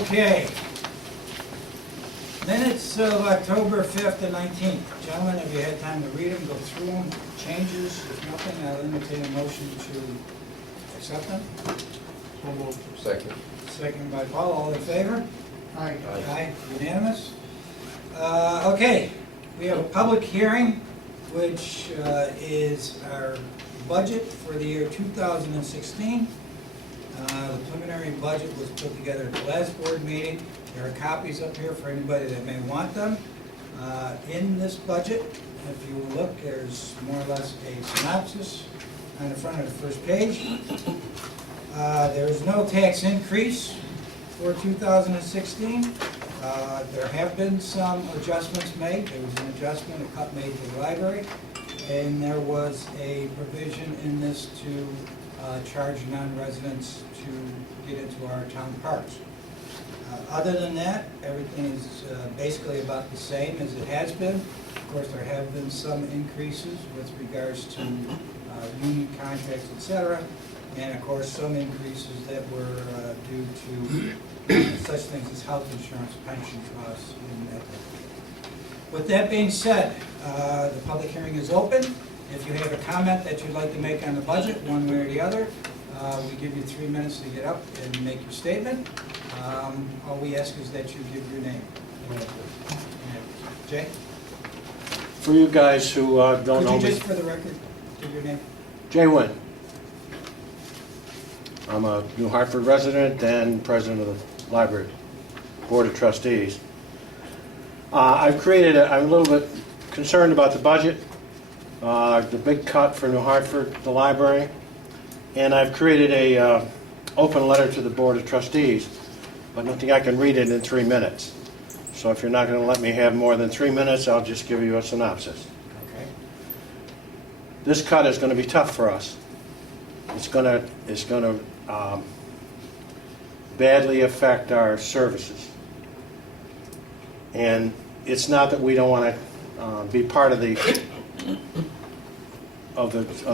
Okay. Minutes of October 5th and 19th. Gentlemen, have you had time to read them, go through them, changes? If nothing, I'll entertain a motion to accept them. Second. Second by Paul, all in favor? Aye. Aye, unanimous. Okay, we have a public hearing, which is our budget for the year 2016. The preliminary budget was put together at the last board meeting. There are copies up here for anybody that may want them. In this budget, if you look, there's more or less a synopsis on the front of the first page. There is no tax increase for 2016. There have been some adjustments made. There was an adjustment, a cut made to the library, and there was a provision in this to charge non-residents to get into our town parks. Other than that, everything is basically about the same as it has been. Of course, there have been some increases with regards to union contracts, etc., and of course some increases that were due to such things as health insurance, pension costs, and that. With that being said, the public hearing is open. If you have a comment that you'd like to make on the budget, one way or the other, we give you 3 minutes to get up and make your statement. All we ask is that you give your name. Jay? For you guys who don't know Could you me, just, for the record, give your name? Jay Wynn. I'm a New Hartford resident and president of the library board of trustees. I'm a little bit concerned about the budget, the big cut for New Hartford, the library, and I've created a open letter to the board of trustees, but I don't think I can read it in 3 minutes. So if you're not going to let me have more than 3 minutes, I'll just give you a synopsis. Okay. This cut is going to be tough for us. It's going to badly affect our services. And it's not that we don't want to be part of the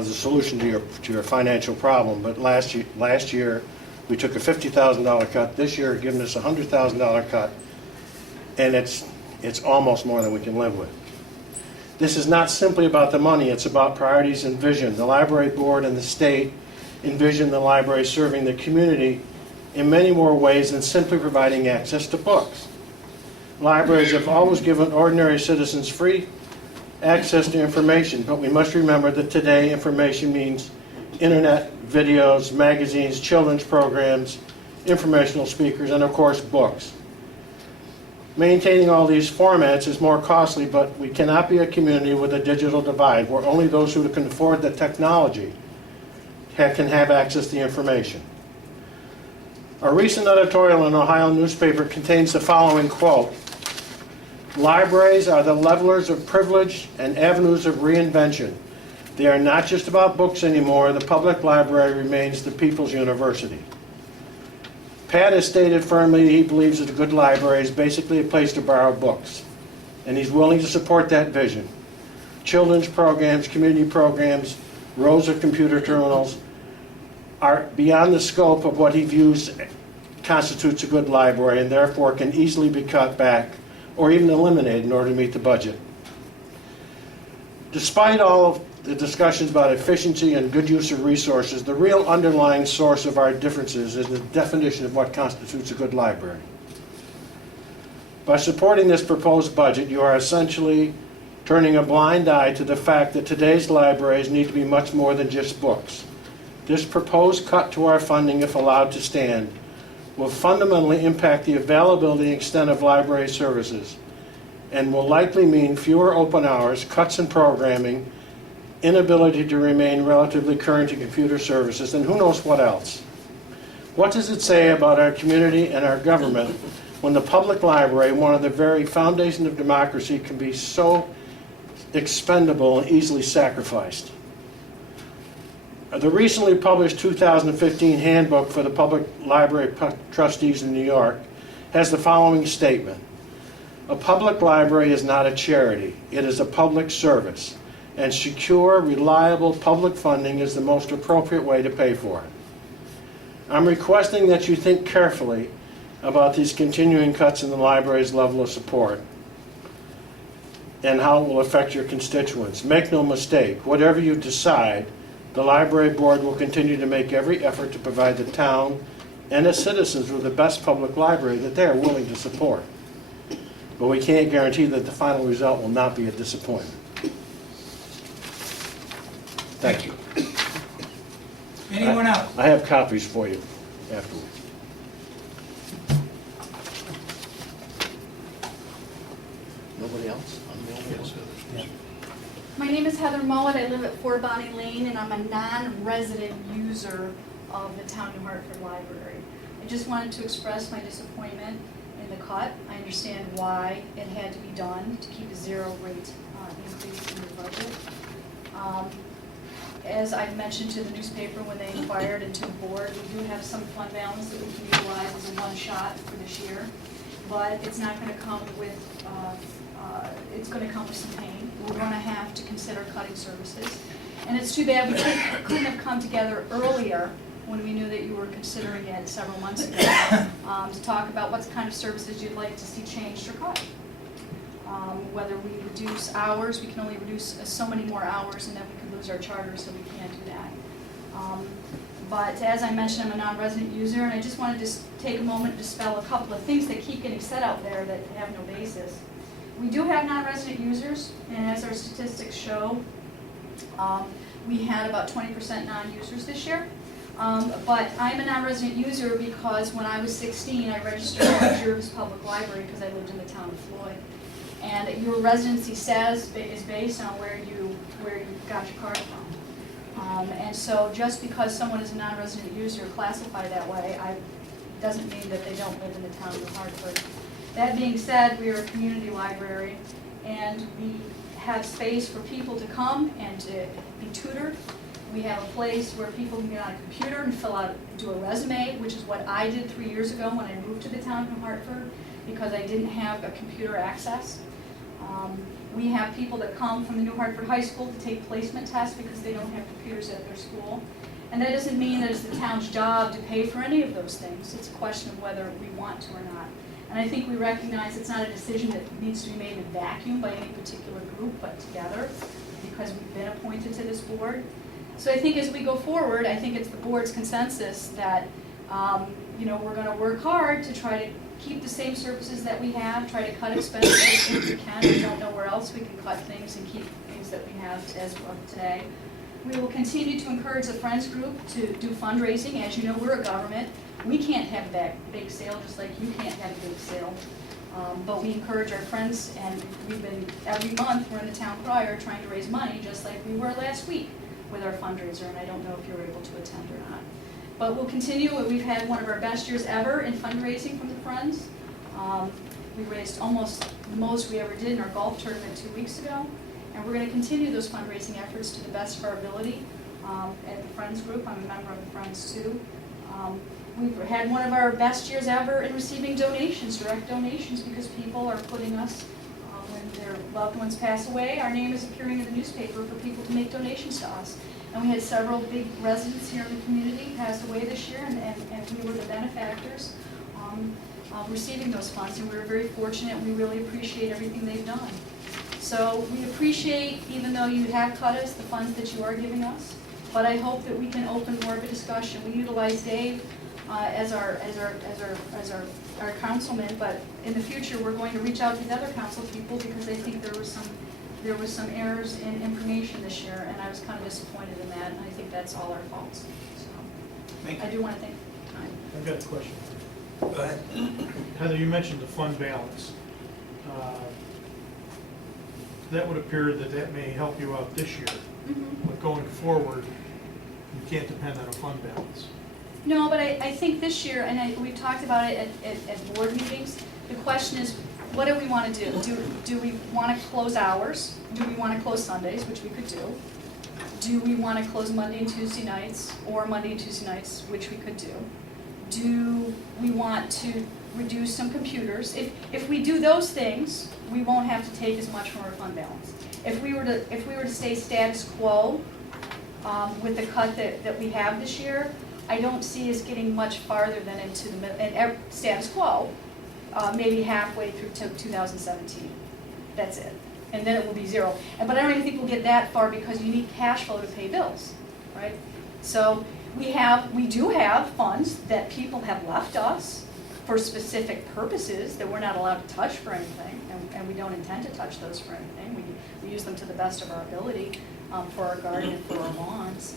solution to your financial problem, but last year we took a $50,000 cut. This year, giving us a $100,000 cut, and it's almost more than we can live with. This is not simply about the money, it's about priorities and vision. The library board and the state envision the library serving the community in many more ways than simply providing access to books. Libraries have always given ordinary citizens free access to information, but we must remember that today information means internet, videos, magazines, children's programs, informational speakers, and of course books. Maintaining all these formats is more costly, but we cannot be a community with a digital divide where only those who can afford the technology can have access to the information. A recent editorial in an Ohio newspaper contains the following quote: "Libraries are the levelers of privilege and avenues of reinvention. They are not just about books anymore. The public library remains the people's university." Pat has stated firmly he believes that a good library is basically a place to borrow books, and he's willing to support that vision. Children's programs, community programs, rows of computer terminals are beyond the scope of what he views constitutes a good library, and therefore can easily be cut back or even eliminated in order to meet the budget. Despite all of the discussions about efficiency and good use of resources, the real underlying source of our differences is the definition of what constitutes a good library. By supporting this proposed budget, you are essentially turning a blind eye to the fact that today's libraries need to be much more than just books. This proposed cut to our funding, if allowed to stand, will fundamentally impact the availability and extent of library services and will likely mean fewer open hours, cuts in programming, inability to remain relatively current in computer services, and who knows what else. What does it say about our community and our government when the public library, one of the very foundations of democracy, can be so expendable and easily sacrificed? The recently published 2015 handbook for the public library trustees in New York has the following statement: "A public library is not a charity, it is a public service, and secure, reliable public funding is the most appropriate way to pay for it." I'm requesting that you think carefully about these continuing cuts in the library's level of support and how it will affect your constituents. Make no mistake, whatever you decide, the library board will continue to make every effort to provide the town and its citizens with the best public library that they are willing to support. But we can't guarantee that the final result will not be a disappointment. Thank you. Anyone else? I have copies for you afterwards. Nobody else? I'm the only one. My name is Heather Mowat. I live at 4 Bonnie Lane, and I'm a non-resident user of the Town New Hartford Library. I just wanted to express my disappointment in the cut. I understand why it had to be done to keep a zero rate increase in your budget. As I mentioned to the newspaper when they inquired into the board, we do have some fund balance that we can utilize as a one-shot for this year, but it's not going to come with it's going to come with some pain. We're going to have to consider cutting services. And it's too bad we couldn't have come together earlier when we knew that you were considering it several months ago to talk about what kind of services you'd like to see changed or cut. Whether we reduce hours, we can only reduce so many more hours, and then we could lose our charter, so we can't do that. But as I mentioned, I'm a non-resident user, and I just wanted to take a moment to dispel a couple of things that keep getting said out there that have no basis. We do have non-resident users, and as our statistics show, we had about 20% non-users this year. But I'm a non-resident user because when I was 16, I registered at Jervis Public Library because I lived in the town of Floyd. And your residency status is based on where you got your card from. And so just because someone is a non-resident user classified that way, doesn't mean that they don't live in the town of Hartford. That being said, we are a community library, and we have space for people to come and to be tutored. We have a place where people can get on a computer and do a resume, which is what I did 3 years ago when I moved to the town of New Hartford, because I didn't have a computer access. We have people that come from the New Hartford High School to take placement tests because they don't have computers at their school. And that doesn't mean that it's the town's job to pay for any of those things. It's a question of whether we want to or not. And I think we recognize it's not a decision that needs to be made in a vacuum by any particular group, but together, because we've been appointed to this board. So I think as we go forward, I think it's the board's consensus that we're going to work hard to try to keep the same services that we have, try to cut expenses if we can. We don't know where else we can cut things and keep things that we have as of today. We will continue to encourage the Friends Group to do fundraising. As you know, we're a government. We can't have that big sale, just like you can't have a big sale. But we encourage our friends, and we've been, every month, we're in the town crier trying to raise money, just like we were last week with our fundraiser, and I don't know if you were able to attend or not. But we'll continue. We've had one of our best years ever in fundraising from the Friends. We raised almost the most we ever did in our golf tournament 2 weeks ago. And we're going to continue those fundraising efforts to the best of our ability at the Friends Group. I'm a member of the Friends too. We've had one of our best years ever in receiving donations, direct donations, because people are putting us, when their loved ones pass away, our name is appearing in the newspaper for people to make donations to us. And we had several big residents here in the community pass away this year, and we were the benefactors receiving those funds. And we were very fortunate. We really appreciate everything they've done. So we appreciate, even though you have cut us, the funds that you are giving us. But I hope that we can open more of a discussion. We utilize Dave as our councilman, but in the future we're going to reach out to the other council people because I think there was some errors in information this year, and I was kind of disappointed in that, and I think that's all our faults. So I do want to thank you for your time. I've got a question. Go ahead. Heather, you mentioned the fund balance. That would appear that may help you out this year, but going forward, you can't depend on a fund balance. No, but I think this year, and we've talked about it at board meetings, the question is, what do we want to do? Do we want to close hours? Do we want to close Sundays, which we could do? Do we want to close Monday and Tuesday nights, or Monday and Tuesday nights, which we could do? Do we want to reduce some computers? If we do those things, we won't have to take as much from our fund balance. If we were to stay status quo with the cut that we have this year, I don't see us getting much farther than into the middle, and status quo, maybe halfway through to 2017. That's it. And then it will be zero. But I don't even think we'll get that far because you need cash flow to pay bills, right? So we do have funds that people have left us for specific purposes that we're not allowed to touch for anything, and we don't intend to touch those for anything. We use them to the best of our ability for our garden and for our lawns.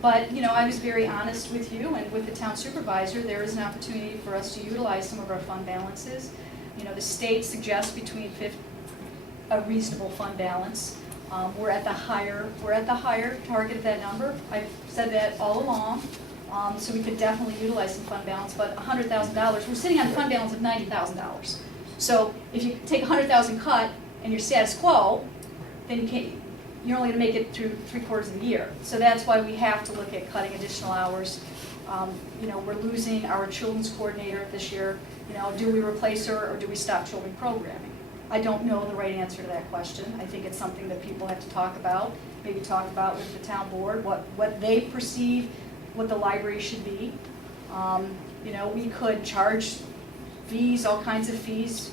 But, you know, I was very honest with you and with the town supervisor. There is an opportunity for us to utilize some of our fund balances. You know, the state suggests a reasonable fund balance. We're at the higher target of that number. I've said that all along. So we could definitely utilize some fund balance, but $100,000, we're sitting on a fund balance of $90,000. So if you take $100,000 cut and you're status quo, then you're only going to make it through 3/4 of the year. So that's why we have to look at cutting additional hours. You know, we're losing our children's coordinator this year. You know, do we replace her or do we stop children programming? I don't know the right answer to that question. I think it's something that people have to talk about, maybe talk about with the town board, what they perceive what the library should be. You know, we could charge fees, all kinds of fees.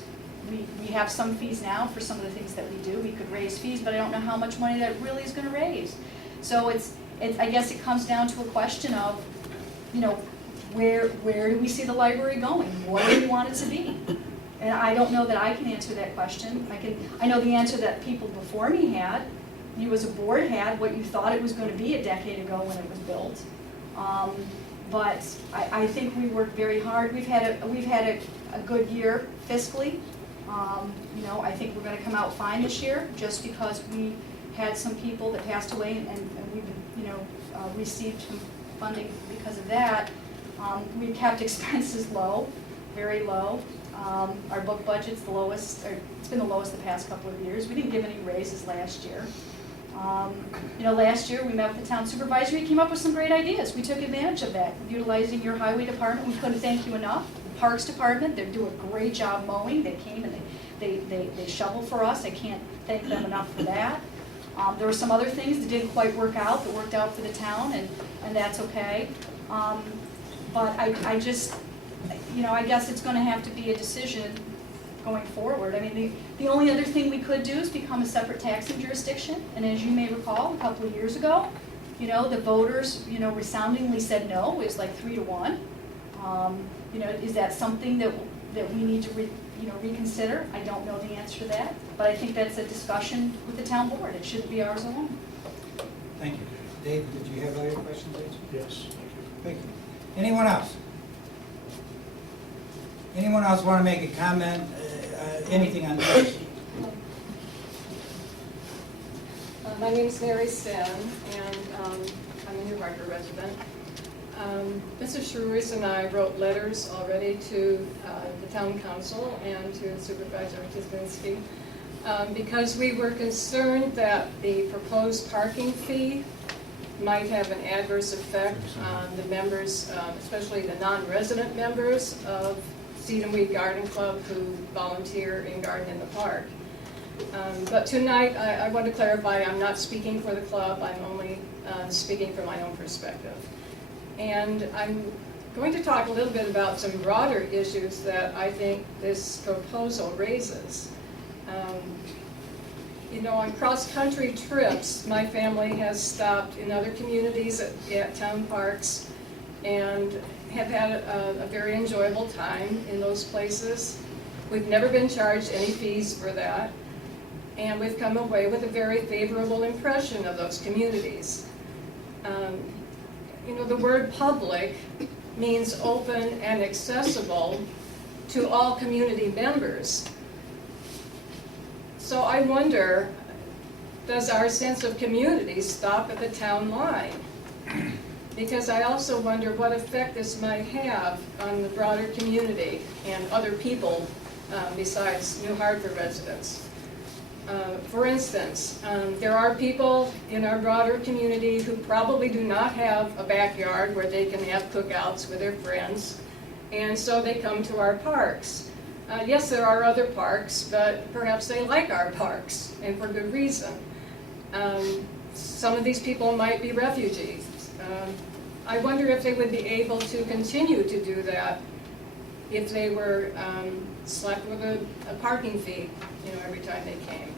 We have some fees now for some of the things that we do. We could raise fees, but I don't know how much money that really is going to raise. So I guess it comes down to a question of, you know, where do we see the library going? What do we want it to be? And I don't know that I can answer that question. I know the answer that people before me had. You as a board had what you thought it was going to be a decade ago when it was built. But I think we worked very hard. We've had a good year fiscally. You know, I think we're going to come out fine this year just because we had some people that passed away and we've, you know, received some funding because of that. We kept expenses low, very low. Our book budget's the lowest, or it's been the lowest the past couple of years. We didn't give any raises last year. You know, last year we met with the town supervisor. He came up with some great ideas. We took advantage of that, utilizing your highway department. We couldn't thank you enough. The Parks department, they do a great job mowing. They came and they shovel for us. I can't thank them enough for that. There were some other things that didn't quite work out that worked out for the town, and that's okay. But I just, you know, I guess it's going to have to be a decision going forward. I mean, the only other thing we could do is become a separate taxing jurisdiction. And as you may recall, a couple of years ago, you know, the voters, you know, resoundingly said no. It was like 3-1. You know, is that something that we need to reconsider? I don't know the answer to that, but I think that's a discussion with the town board. It shouldn't be ours alone. Thank you. Dave, did you have all your questions answered? Yes. Thank you. Anyone else? Anyone else want to make a comment, anything on this? My name is Mary Stan, and I'm a New Hartford resident. Mr. Shrews and I wrote letters already to the town council and to Supervisor Tisbinsky because we were concerned that the proposed parking fee might have an adverse effect on the members, especially the non-resident members of Seed and Weed Garden Club who volunteer in Garden in the Park. But tonight, I want to clarify, I'm not speaking for the club, I'm only speaking from my own perspective. And I'm going to talk a little bit about some broader issues that I think this proposal raises. You know, on cross-country trips, my family has stopped in other communities at town parks and have had a very enjoyable time in those places. We've never been charged any fees for that, and we've come away with a very favorable impression of those communities. You know, the word public means open and accessible to all community members. So I wonder, does our sense of community stop at the town line? Because I also wonder what effect this might have on the broader community and other people besides New Hartford residents. For instance, there are people in our broader community who probably do not have a backyard where they can have cookouts with their friends, and so they come to our parks. Yes, there are other parks, but perhaps they like our parks, and for good reason. Some of these people might be refugees. I wonder if they would be able to continue to do that if they were slapped with a parking fee, every time they came.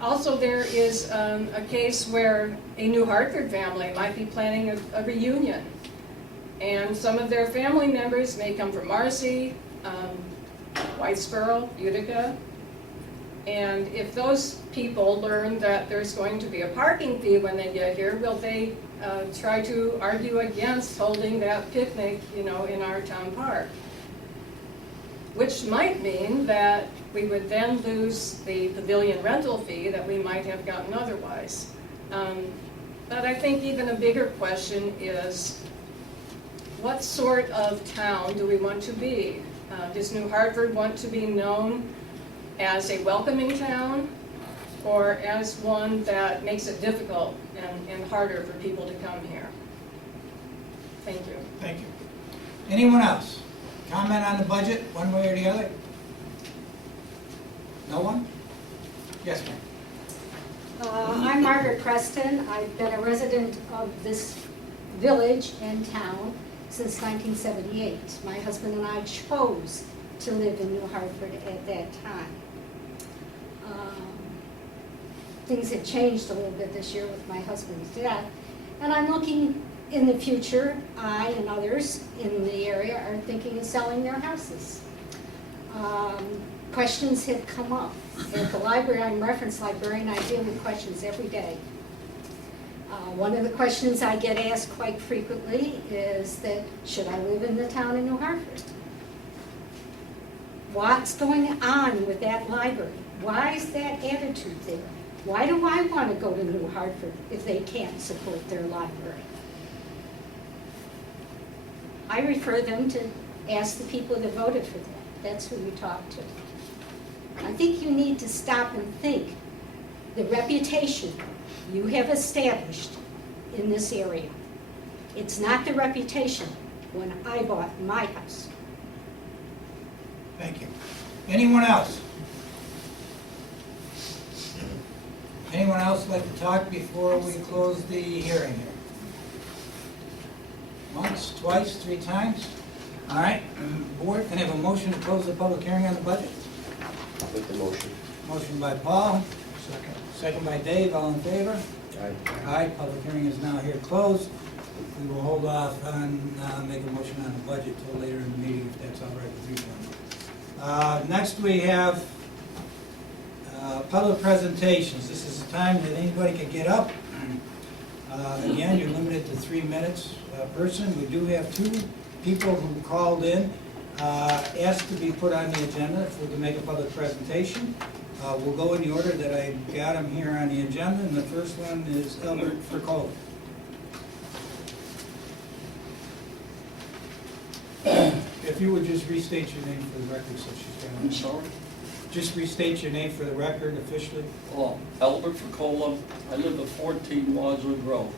Also, there is a case where a New Hartford family might be planning a reunion. And some of their family members may come from Marcy, Whitesboro, Utica. And if those people learn that there's going to be a parking fee when they get here, will they try to argue against holding that picnic, in our town park? Which might mean that we would then lose the pavilion rental fee that we might have gotten otherwise. But I think even a bigger question is, what sort of town do we want to be? Does New Hartford want to be known as a welcoming town, or as one that makes it difficult and harder for people to come here? Thank you. Thank you. Anyone else? Comment on the budget, one way or the other? No one? Yes, ma'am. I'm Margaret Preston. I've been a resident of this village and town since 1978. My husband and I chose to live in New Hartford at that time. Things have changed a little bit this year with my husband's death, and I'm looking in the future. I and others in the area are thinking of selling their houses. Questions have come up. At the library, I'm a reference librarian. I deal with questions every day. One of the questions I get asked quite frequently is that, should I live in the town of New Hartford? What's going on with that library? Why is that attitude there? Why do I want to go to New Hartford if they can't support their library? I refer them to ask the people that voted for that. That's who you talk to. I think you need to stop and think the reputation you have established in this area. It's not the reputation when I bought my house. Thank you. Anyone else? Anyone else like to talk before we close the hearing here? Once, twice, three times? All right, board, can I have a motion to close the public hearing on the budget? With the motion. Motion by Paul, Second. second by Dave, all in favor? Aye. Aye, public hearing is now here closed. We will hold off on making a motion on the budget till later in the meeting, if that's all right with you, gentlemen. Next, we have public presentations. This is the time that anybody can get up. Again, you're limited to 3 minutes per person. We do have 2 people who called in, asked to be put on the agenda to make a public presentation. We'll go in the order that I got them here on the agenda, and the first one is Albert Fricola. If you would just restate your name for the record, so she's got it. I'm sorry? Just restate your name for the record officially. Albert Fricola. I live at 14 Wadsworth Road.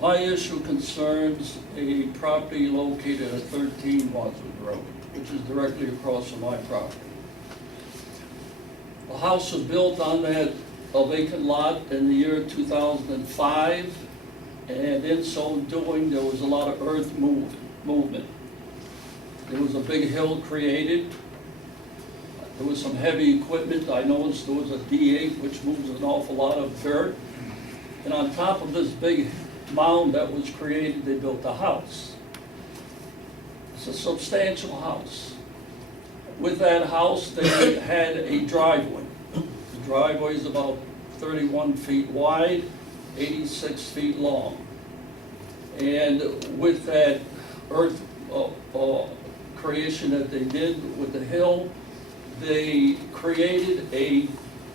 My issue concerns a property located at 13 Wadsworth Road, which is directly across from my property. The house was built on that vacant lot in the year 2005, and in so doing, there was a lot of earth movement. There was a big hill created. There was some heavy equipment. I noticed there was a D8, which moves an awful lot of dirt. And on top of this big mound that was created, they built a house. It's a substantial house. With that house, they had a driveway. The driveway is about 31 feet wide, 86 feet long. And with that earth creation that they did with the hill, they created a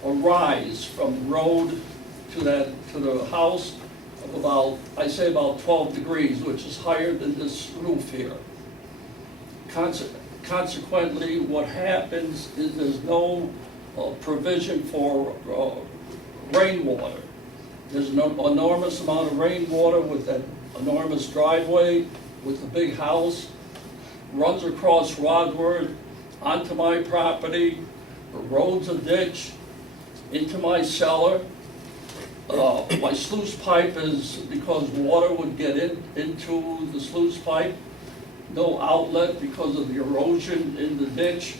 rise from the road to the house of about, I say about 12 degrees, which is higher than this roof here. Consequently, what happens is there's no provision for rainwater. There's an enormous amount of rainwater with that enormous driveway, with the big house, runs across Wadsworth, onto my property, erodes a ditch, into my cellar. My sluice pipe is, because water would get into the sluice pipe, no outlet because of the erosion in the ditch,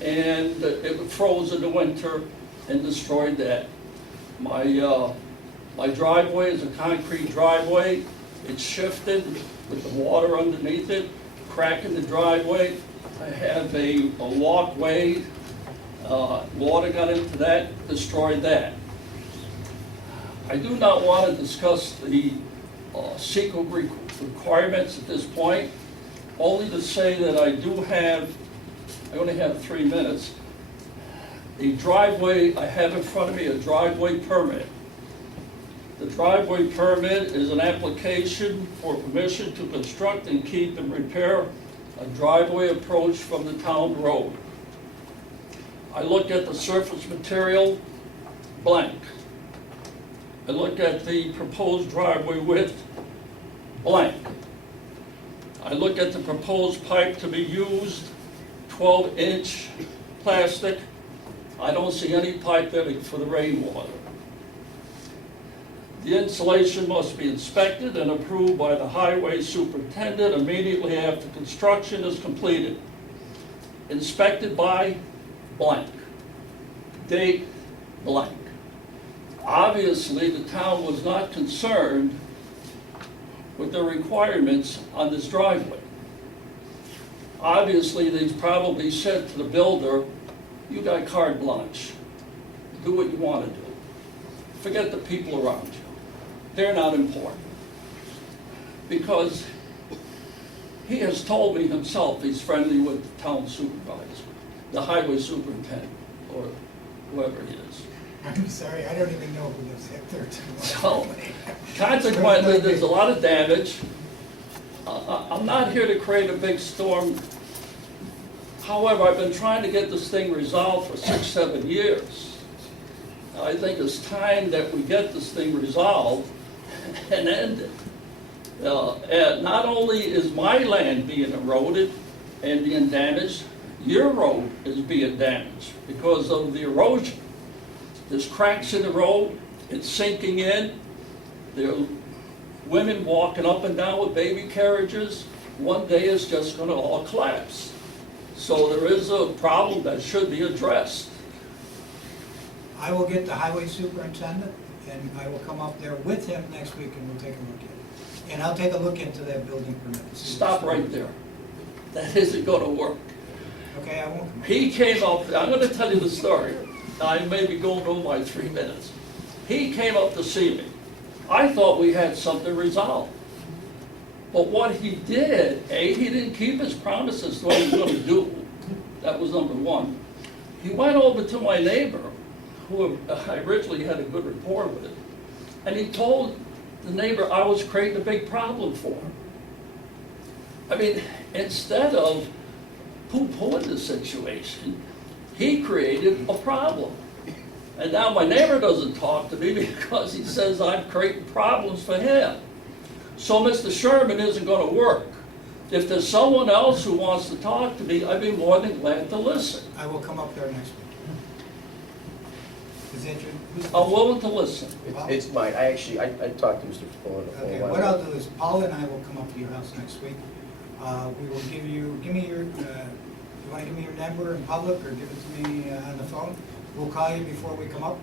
and it froze in the winter and destroyed that. My driveway is a concrete driveway. It's shifted with the water underneath it, crack in the driveway. I have a walkway, water got into that, destroyed that. I do not want to discuss the secret requirements at this point, only to say that I only have 3 minutes. The driveway, I have in front of me a driveway permit. The driveway permit is an application for permission to construct and keep and repair a driveway approach from the town road. I look at the surface material, blank. I look at the proposed driveway width, blank. I look at the proposed pipe to be used, 12-inch plastic. I don't see any pipe fitting for the rainwater. The installation must be inspected and approved by the highway superintendent immediately after construction is completed. Inspected by blank. Date blank. Obviously, the town was not concerned with the requirements on this driveway. Obviously, they probably said to the builder, you got carte blanche. Do what you want to do. Forget the people around you. They're not important. Because he has told me himself he's friendly with the town supervisor, the highway superintendent, or whoever he is. I'm sorry, I don't even know who lives at 13. So, consequently, there's a lot of damage. I'm not here to create a big storm. However, I've been trying to get this thing resolved for 6, 7 years. I think it's time that we get this thing resolved and end it. And not only is my land being eroded and being damaged, your road is being damaged because of the erosion. There's cracks in the road, it's sinking in. There are women walking up and down with baby carriages. One day it's just going to all collapse. So there is a problem that should be addressed. I will get the highway superintendent, and I will come up there with him next week, and we'll take a look at it. And I'll take a look into that building permit. Stop right there. That isn't going to work. Okay, I won't come up. He came up, I'm going to tell you the story. I may be going over my 3 minutes. He came up to see me. I thought we had something resolved. But what he did, he didn't keep his promises to what he was going to do. That was number one. He went over to my neighbor, who I originally had a good rapport with, and he told the neighbor I was creating a big problem for him. I mean, instead of poo-pooing the situation, he created a problem. And now my neighbor doesn't talk to me because he says I'm creating problems for him. So Mr. Sherman isn't going to work. If there's someone else who wants to talk to me, I'd be more than glad to listen. I will come up there next week. Is that your? I'm willing to listen. It's mine. I talked to Mr. Fuller. Okay, what I'll do is Paula and I will come up to your house next week. We will give me your, you want to give me your number in public or give it to me on the phone? We'll call you before we come up,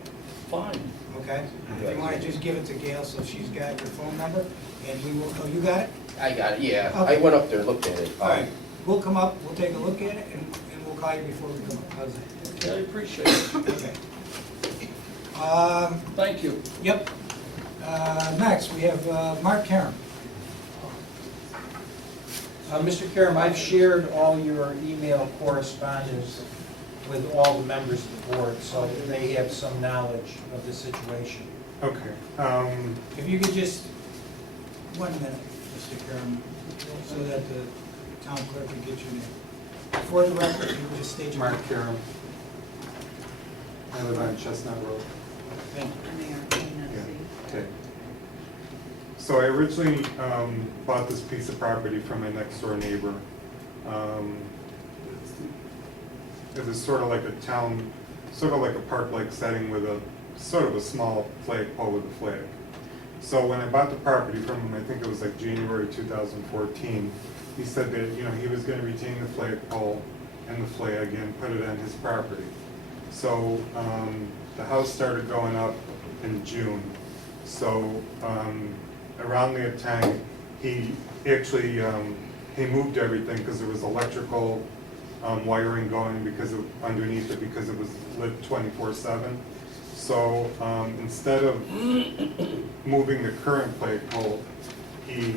Fine. okay? If you want to just give it to Gail so she's got your phone number, and we will, oh, you got it? I got it, yeah. Okay. I went up there and looked at it. All right, we'll come up, we'll take a look at it, and we'll call you before we come up. How's that? Okay, I appreciate it. Okay. Thank you. Yep. Next, we have Mark Karam. Mr. Karam, I've shared all your email correspondence with all the members of the board, so they have some knowledge of the situation. Okay. If you could just, 1 minute, Mr. Karam, so that the town clerk can get your name. For the record, you would just state your name. Mark Karam. I live on Chestnut Road. Thank you. Yeah. Okay. So I originally bought this piece of property from my next door neighbor. It was sort of like a town, sort of like a park-like setting with a sort of a small flagpole with a flag. So when I bought the property from him, I think it was like January 2014, he said that, you know, he was gonna retain the flagpole and the flag and put it on his property. So, the house started going up in June. So, around that time, he actually, he moved everything because there was electrical, wiring going because of, underneath it, because it was lit 24/7. So, instead of moving the current flagpole, he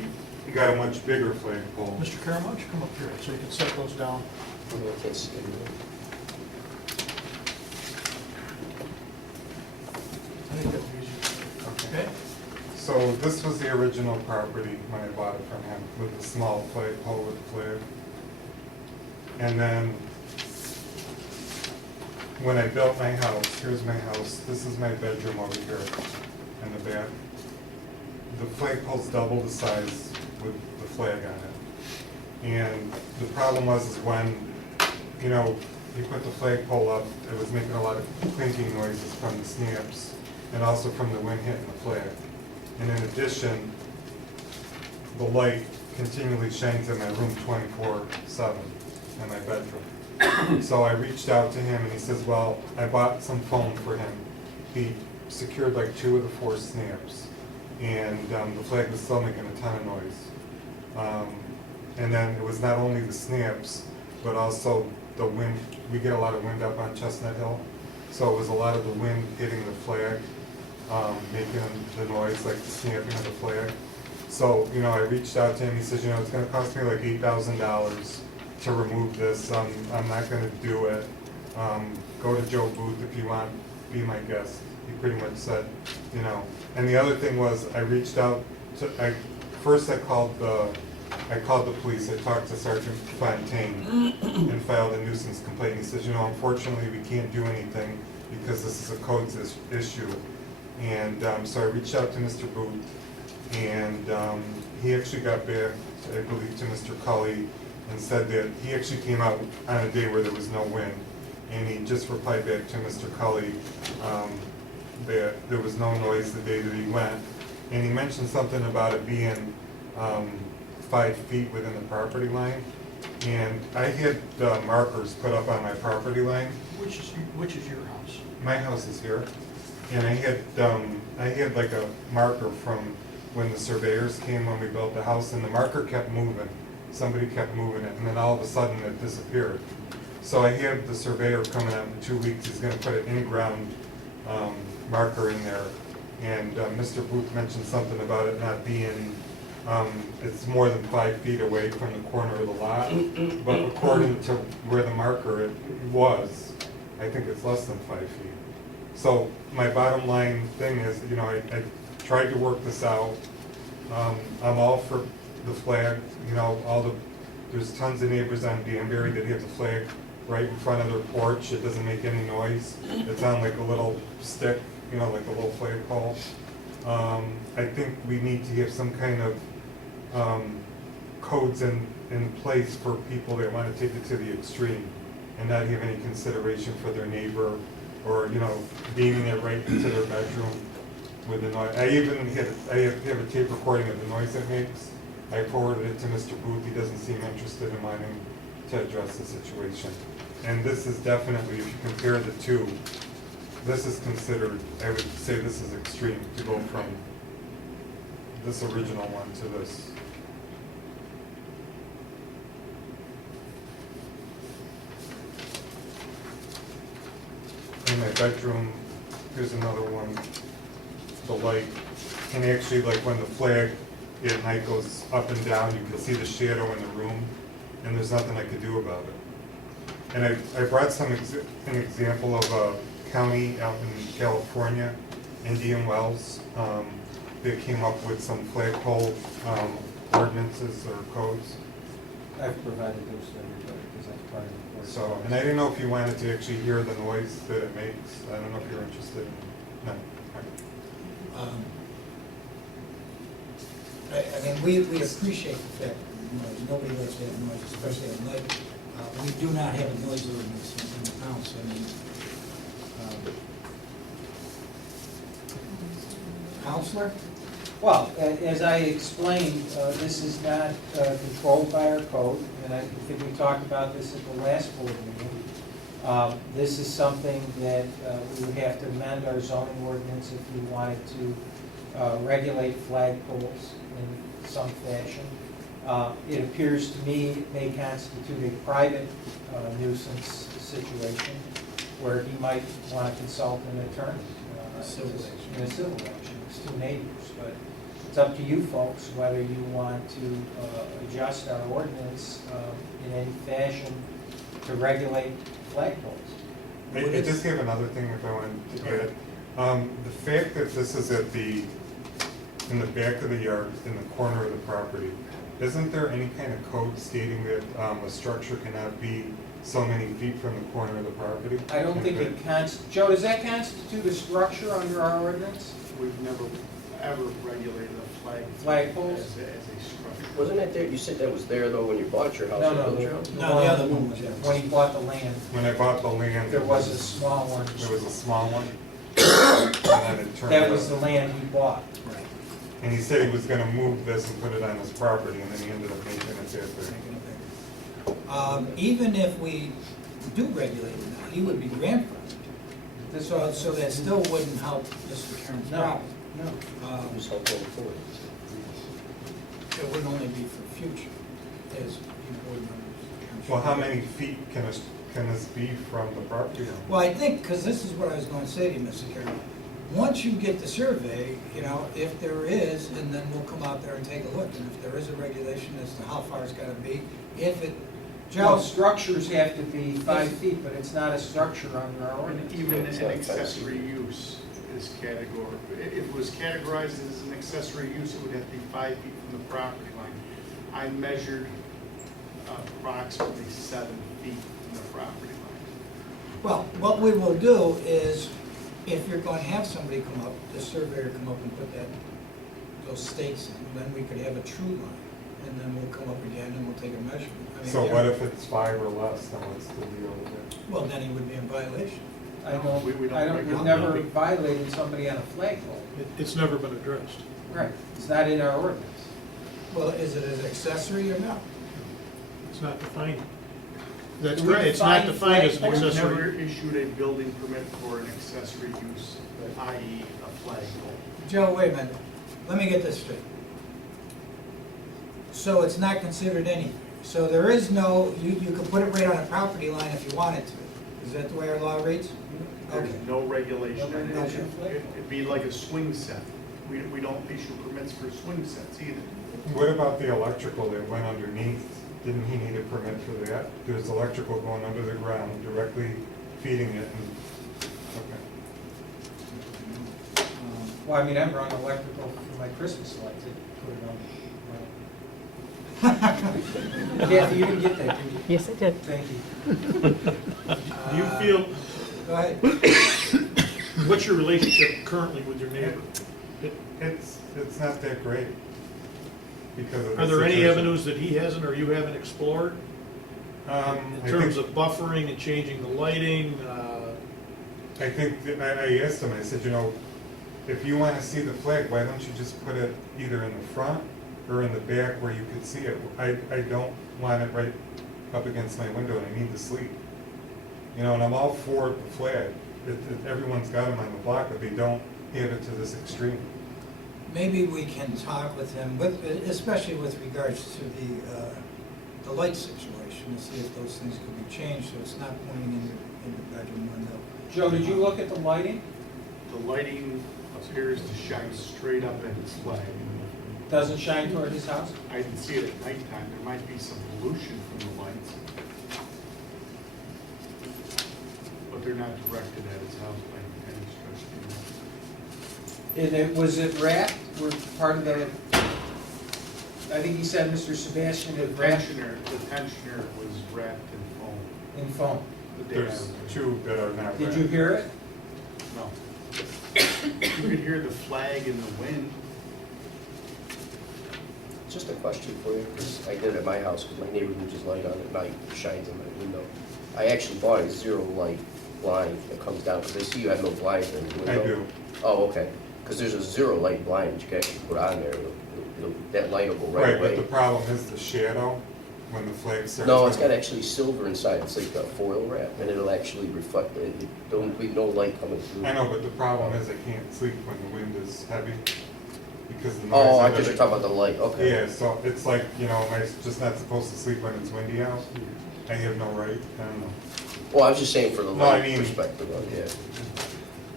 got a much bigger flagpole. Mr. Karen, why don't you come up here so you can set those down? I can't see it. I think that'd be easier. Okay? So this was the original property when I bought it from him, with the small flagpole with the flag. And then, when I built my house, here's my house, this is my bedroom over here in the back. The flagpole's double the size with the flag on it. And the problem was is when, you know, you put the flagpole up, it was making a lot of clinking noises from the snaps and also from the wind hitting the flag. And in addition, the light continually shines in my room 24/7 in my bedroom. So I reached out to him and he says, well, I bought some foam for him. He secured like 2 of the 4 snaps, and the flag was still making a ton of noise. And then it was not only the snaps, but also the wind. We get a lot of wind up on Chestnut Hill, so it was a lot of the wind hitting the flag, making the noise like the snapping of the flag. So, you know, I reached out to him. He says, you know, it's going to cost me like $8,000 to remove this. I'm not going to do it. Go to Joe Booth if you want, be my guest. He pretty much said, you know. And the other thing was, I reached out to, first I called the police. I talked to Sergeant Fontaine and filed a nuisance complaint. He says, you know, unfortunately we can't do anything because this is a codes issue. And so I reached out to Mr. Booth, and he actually got back, I believe, to Mr. Cully and said that he actually came out on a day where there was no wind. And he just replied back to Mr. Cully that there was no noise the day that he went. And he mentioned something about it being 5 feet within the property line. And I had markers put up on my property line. Which is your house? My house is here. And I had like a marker from when the surveyors came when we built the house, and the marker kept moving. Somebody kept moving it, and then all of a sudden it disappeared. So I have the surveyor coming out in 2 weeks. He's gonna put an in-ground marker in there. And Mr. Booth mentioned something about it not being, it's more than 5 feet away from the corner of the lot. But according to where the marker was, I think it's less than 5 feet. So my bottom line thing is, you know, I tried to work this out. I'm all for the flag, you know, there's tons of neighbors on Danbury that have the flag right in front of their porch. It doesn't make any noise. It's on like a little stick, you know, like a little flagpole. I think we need to have some kind of codes in place for people that want to take it to the extreme and not have any consideration for their neighbor, or, you know, beaming it right into their bedroom with the noise. I have a tape recording of the noise it makes. I forwarded it to Mr. Booth. He doesn't seem interested in wanting to address the situation. And this is definitely, if you compare the two, this is considered, I would say this is extreme to go from this original one to this. In my bedroom, here's another one, the light. And actually, like when the flag at night goes up and down, you can see the shadow in the room, and there's nothing I could do about it. And I brought an example of a county out in California, Indian Wells, that came up with some flagpole ordinances or codes. I've provided those to everybody because that's part of the course. So, and I didn't know if you wanted to actually hear the noise that it makes. I don't know if you're interested in, no. I mean, we appreciate the fact that nobody likes to have noise, especially at night. We do not have a noise ordinance in the town, so I mean, Counselor? Well, as I explained, this is not controlled by our code, and I think we talked about this at the last board meeting. This is something that we would have to amend our zoning ordinance if we wanted to regulate flagpoles in some fashion. It appears to me it may constitute a private nuisance situation where he might want to consult an attorney. Civil action. In a civil action, it's two neighbors, but it's up to you folks whether you want to adjust our ordinance in any fashion to regulate flagpoles. I just have another thing if I wanted to add. The fact that this is in the back of the yard, in the corner of the property, isn't there any kind of code stating that a structure cannot be so many feet from the corner of the property? I don't think it Joe, does that constitute a structure under our ordinance? We've never ever regulated a Flagpoles? as a structure. Wasn't that there, you said that was there though when you bought your house? No, or no, built the your house? No, the other one was there. When he bought the land, When I bought the land. there was a small one. There was a small one. And then it turned That was out- the land he bought. Right. And he said he was gonna move this and put it on his property, and then he ended up making it there. Even if we do regulate it now, he would be grandfathered. So that still wouldn't help Mr. Kern's No. problem. No. Just help going forward. It would only be for future, as you board members. Well, how many feet can this be from the property line? Well, I think, because this is what I was going to say to you, Mr. Kern, once you get the survey, if there is, and then we'll come out there and take a look, and if there is a regulation as to how far it's got to be, if it, Well, Joe, structures have to be 5 feet, but it's not a structure under our ordinance. Even an It's not accessory use is category, if it was categorized as an accessory use, it would have to be 5 feet from the property line. I measured approximately 7 feet from the property line. well, what we will do is, if you're going to have somebody come up, the surveyor come up and put those stakes in, then we could have a true line, and then we'll come up again and we'll take a measurement. I mean, So what if it's 5 or less, then what's the deal with it? Well, then he would be in violation. I We don't we've regulate. never violated somebody on a flagpole. It's never been addressed. Right. It's not in our ordinance. Well, is it an accessory or not? It's not defined. That's Do we right, it's not define defined as an We've accessory. never issued a building permit for an accessory use, i.e. a flagpole. Joe, wait a minute. Let me get this straight. So it's not considered anything. So there is no, you could put it right on a property line if you wanted to. Is that the way our law reads? There's Okay. no regulation. No regulation. It'd be like a swing set. We don't issue permits for swing sets either. What about the electrical that went underneath? Didn't he need a permit for that? There's electrical going under the ground, directly feeding it, and, okay. Well, I mean, I'm running electrical for my Christmas lights. I put it on. Kathy, you didn't get that, did you? Yes, I did. Thank you. Do you feel, Go ahead. what's your relationship currently with your neighbor? It's not that great. Because of the Are there any situation. avenues that he hasn't or you haven't explored? In I terms think- of buffering and changing the lighting? I think, that I asked him, I said, if you want to see the flag, why don't you just put it either in the front or in the back where you could see it? I don't want it right up against my window, and I need to sleep. And I'm all for the flag. Everyone's got them on the block, but they don't have it to this extreme. Maybe we can talk with him, especially with regards to the light situation, to see if those things could be changed, so it's not pointing in your bedroom window. Joe, did you look at the lighting? The lighting appears to shine straight up at its flag. Doesn't shine toward his house? I can see it at nighttime. There might be some pollution from the lights. But they're not directed at his house by any stretch of the imagination. And was it wrapped? Were part of the, I think he said Mr. Sebastian The had wrapped tensioner was wrapped in foam. in foam. The day I There's was there. 2 that are not. Did you hear it? No. You could hear the flag in the wind. Just a question for you, because I did it at my house, because my neighbor moves his light on at night, shines in my window. I actually bought a zero light blind that comes down, because I see you have no blinds in the I window. do. Oh, okay. because there's a zero light blind you can actually put on there. That light will go right Right, but away. the problem is the shadow when the flag starts. No, it's got going. actually silver inside. It's like a foil wrap, and it'll actually reflect it. Don't be no light coming through. I know, but the problem is I can't sleep when the wind is heavy because the noise. Oh, of I it- guess you're talking about the light. Okay. Yeah, so it's like, you know, am I just not supposed to sleep when it's windy out? I have no right, I don't know. Well, I was just saying for the No, I light mean- perspective. Yeah.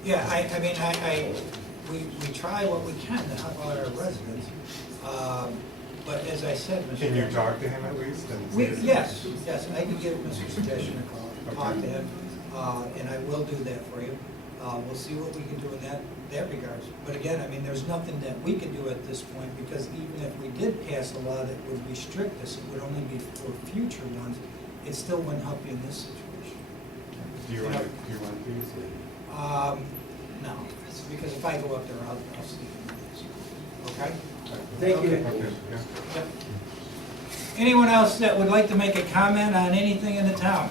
Yeah, I mean, we try what we can to help out our residents. But as I said, Mr. Can you Chairman, talk to him at least? and see We, if- yes, I can give Mr. Suggestion a call, talk to him, and I will do that for you. We'll see what we can do in that regards. But again, I mean, there's nothing that we can do at this point, because even if we did pass a law that would restrict this, it would only be for future ones. It still wouldn't help you in this situation. Do you want these? No, because if I go up there, I'll see you. Okay? Thank you. Okay. Okay, yeah. Yep. Anyone else that would like to make a comment on anything in the town?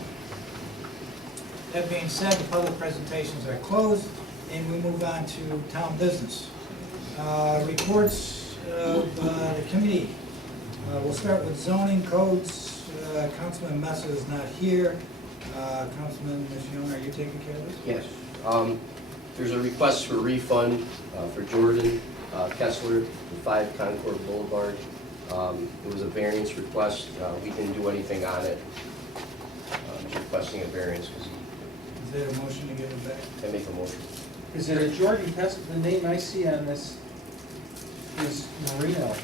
That being said, the public presentations are closed, and we move on to town business. Reports of the committee. We'll start with zoning codes. Councilman Mesa is not here. Councilman Michelle, are you taking care of this? Yes. There's a request for refund for Jordan Kessler, the 5 Concord Boulevard. It was a variance request. We didn't do anything on it. He's requesting a variance because Is there a motion to give it back? I make a motion. Is it a Jordan Test? The name I see on this is Marino.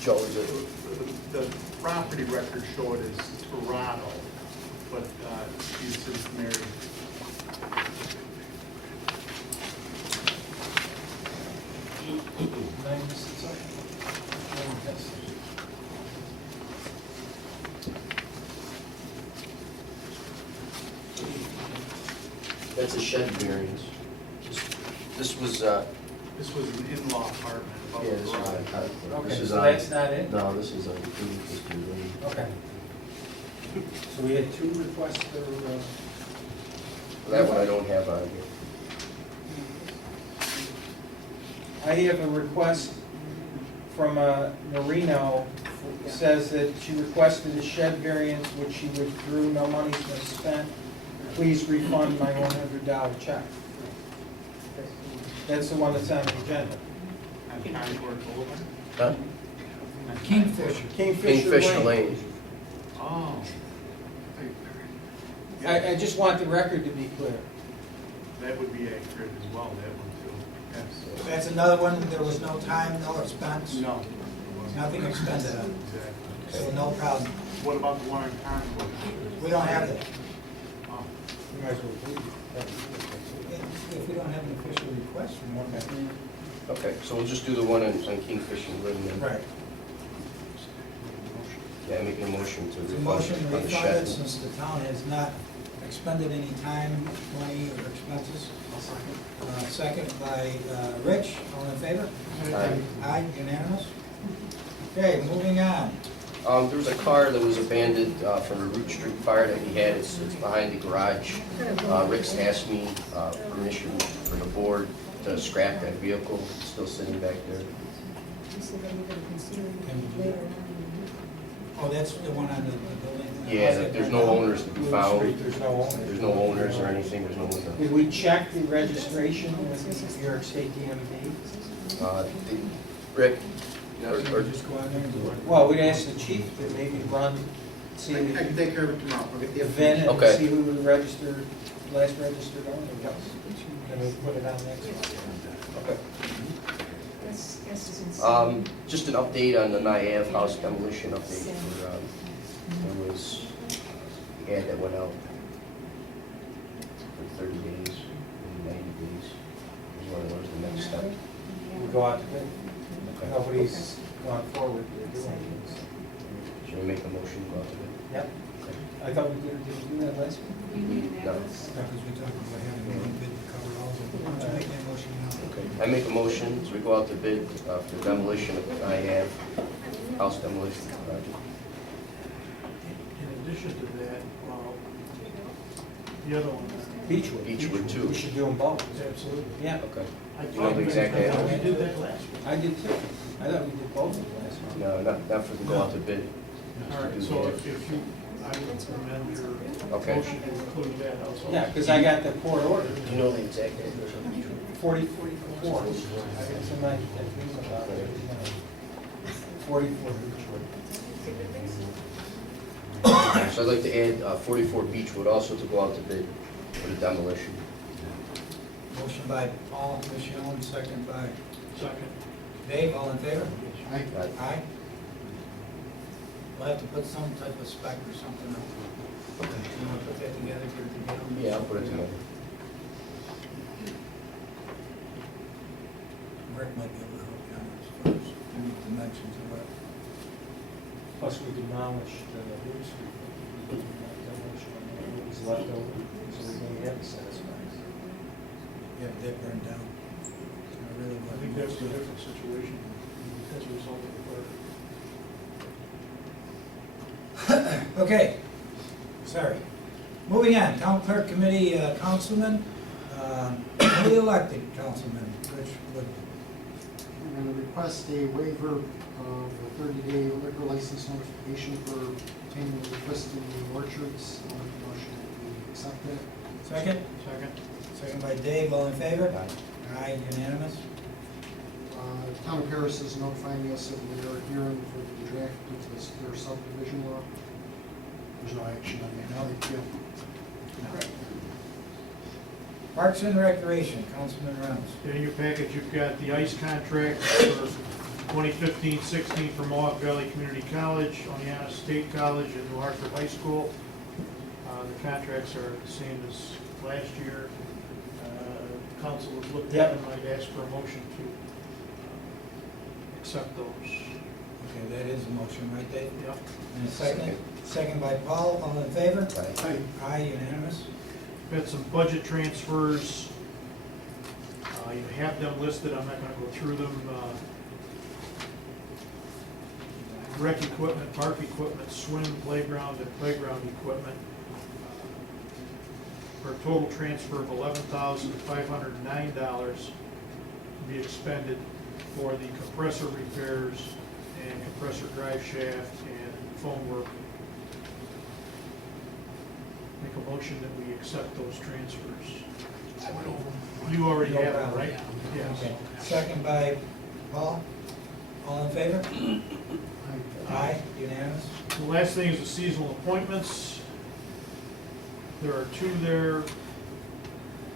Joe, is it? The property records show it as Toronto, but he's since married. That's a shed variance. This was, This was an in-law apartment above yeah, the this was garage. on, Okay, this is so on, that's not it? no, this is on 250 Lane. Okay. So we had 2 requests for, That one I don't have on here. I have a request from Marino, says that she requested a shed variance, which she withdrew, no money's been spent. Please refund my $100 check. That's the one that's on the agenda. On Concord Boulevard? Huh? Kingfisher. Kingfisher Lane. Oh. I just want the record to be clear. That would be accurate as well, that one too. Yes. That's another one, there was no time, no expense, No. nothing expended on it, Exactly. so no problem. What about the one on Concord? We don't have that. Oh. You might as well leave If we don't have an official request from one guy. Okay, so we'll just do the one on Kingfisher Lane then. Right. Yeah, making a motion to It's a refund motion to on the refund shed. it since the town has not expended any time, money, or expenses. Second by Rich, all in favor? Aye. Aye, unanimous. Okay, moving on. There was a car that was abandoned from a Root Street fire that we had. It's behind the garage. Rick's asked me permission for the board to scrap that vehicle. It's still sitting back there. Oh, that's the one on the building? Yeah, there's no owners to be found. There's no owner. There's no owners or anything. There's no one to. Did we check the registration with New York State DMV? Rick? Just go on there and do it. Well, we'd ask the chief to maybe run, see I the can take care of it tomorrow. I'll get the event and Okay. see who the registered, last registered owner was. And we'll put it on next month. Okay. Just an update on the Nye house demolition update for, there was an ad that went out for 30 days, maybe 90 days. It was one of those, the next step. We go out to bid. Okay. Nobody's gone forward with doing this. Should we make a motion to go out to bid? Yep. I thought we did we do that last week? No. Because we talked about having one bid to cover all of it. Why don't you make that motion now? Okay. I make a motion, so we go out to bid for demolition of Nye house demolition project. In addition to that, the other one, Beechwood. Beechwood too. We should do them both. Absolutely. Yeah, Okay. I You know the exact thought answer? we did that last week. I did too. I thought we did both of them last one. No, not for the go out to bid. All right, so if you, I would amend your Okay. motion to include that also. Yeah, because I got the court order. Do you know the exact answer? 44. It's in my thing about it. 44 Beechwood. So I'd like to add 44 Beechwood also to go out to bid for the demolition. Motion by Paul, Michelle, second by Second. Dave, all in favor? Aye. Aye. We'll have to put some type of spec or something up. You want to put that together, get it together? Yeah, I'll put it together. Rick might be able to help you on this first, any dimensions of it. Plus we demolished Wood Street. We did that demolition on there. What was left over, so we may have to satisfy. Yeah, they burned down. I really I wasn't. think that's a different situation as a result of the fire. Okay, sorry. Moving on, Town Clerk Committee, Councilman, newly elected councilman, Rich Wood. I'm going to request a waiver of a 30-day liquor license notification for obtaining the Twisted Orchards. I'll make a motion that we accept that. Second? Second. Second by Dave, all in favor? Aye. Aye, unanimous. Town of Paris is notifying us that we are hearing for the draft of their subdivision law. There's no action on that. How they feel. Parks and Recreation, Councilman Reynolds. In your package, you've got the ICE contract for 2015-16 for Mohawk Valley Community College, Oneonta State College, and New Hartford High School. The contracts are the same as last year. Council has looked at them, I'd ask for a motion to accept those. Okay, that is a motion, right, Dave? Yep. And a second? Second by Paul, all in favor? Aye. Aye, unanimous. Got some budget transfers. You have them listed, I'm not gonna go through them. Rec equipment, park equipment, swim, playground, and playground equipment. For a total transfer of $11,509 to be expended for the compressor repairs and compressor drive shaft and foam work. Make a motion that we accept those transfers. You already have it, right? Yes. Okay. Second by Paul, all in favor? Aye, unanimous. The last thing is the seasonal appointments. There are two there,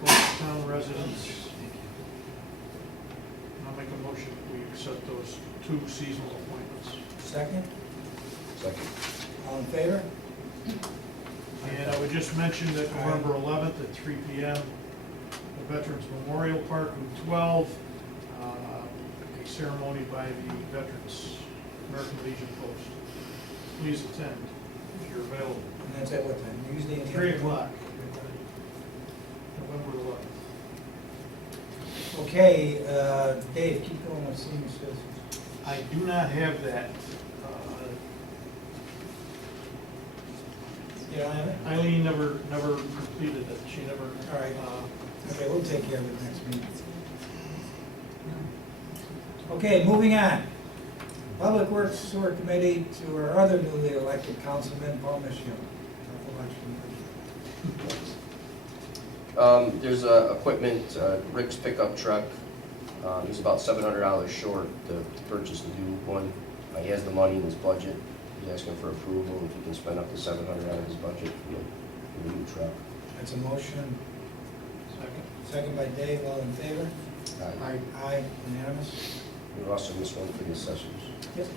both town residents. I'll make a motion that we accept those two seasonal appointments. Second, Second. all in favor? And I would just mention that November 11th at 3 p.m., the Veterans Memorial Park, Route 12, a ceremony by the Veterans American Legion Post. Please attend if you're available. And that's at what time? Tuesday? and 3 o'clock. November 11th. Okay, Dave, keep going with senior citizens. I do not have that. You don't have it? Eileen never completed it. She never. All right. Okay, we'll take care of it next meeting. Okay, moving on. Public Works Sewer Committee to our other newly elected councilman, Paul Michiel. There's equipment, Rick's pickup truck. He's about $700 short to purchase the new one. He has the money in his budget. He's asking for approval if he can spend up to $700 out of his budget for the new truck. That's a motion. Second. Second by Dave, all in favor? Aye. Aye, unanimous. We also missed one for the assessors. Yep.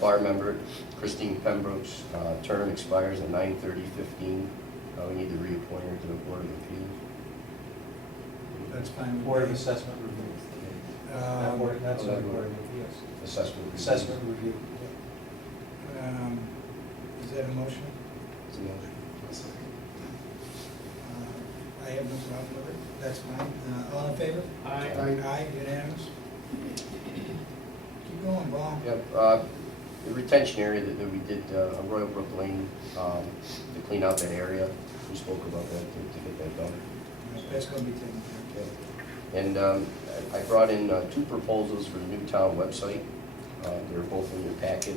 Bar member Christine Pembroke's term expires on 9/30/15. We need to reappoint her to the Board of Appeals. That's fine with Board of me. Assessment Review. That's Oh, not that Board would- of Appeals. Assessment. review. Assessment Review. Is that a motion? It's a motion. I have no problem with it. That's fine. All in favor? Aye. Aye, unanimous. Keep going, Bob. Yep, the retention area that we did on Royal Brook Lane, to clean out that area. We spoke about that to get that done. That's gonna be taken care of. Okay. And I brought in 2 proposals for the new town website. They're both in your packet.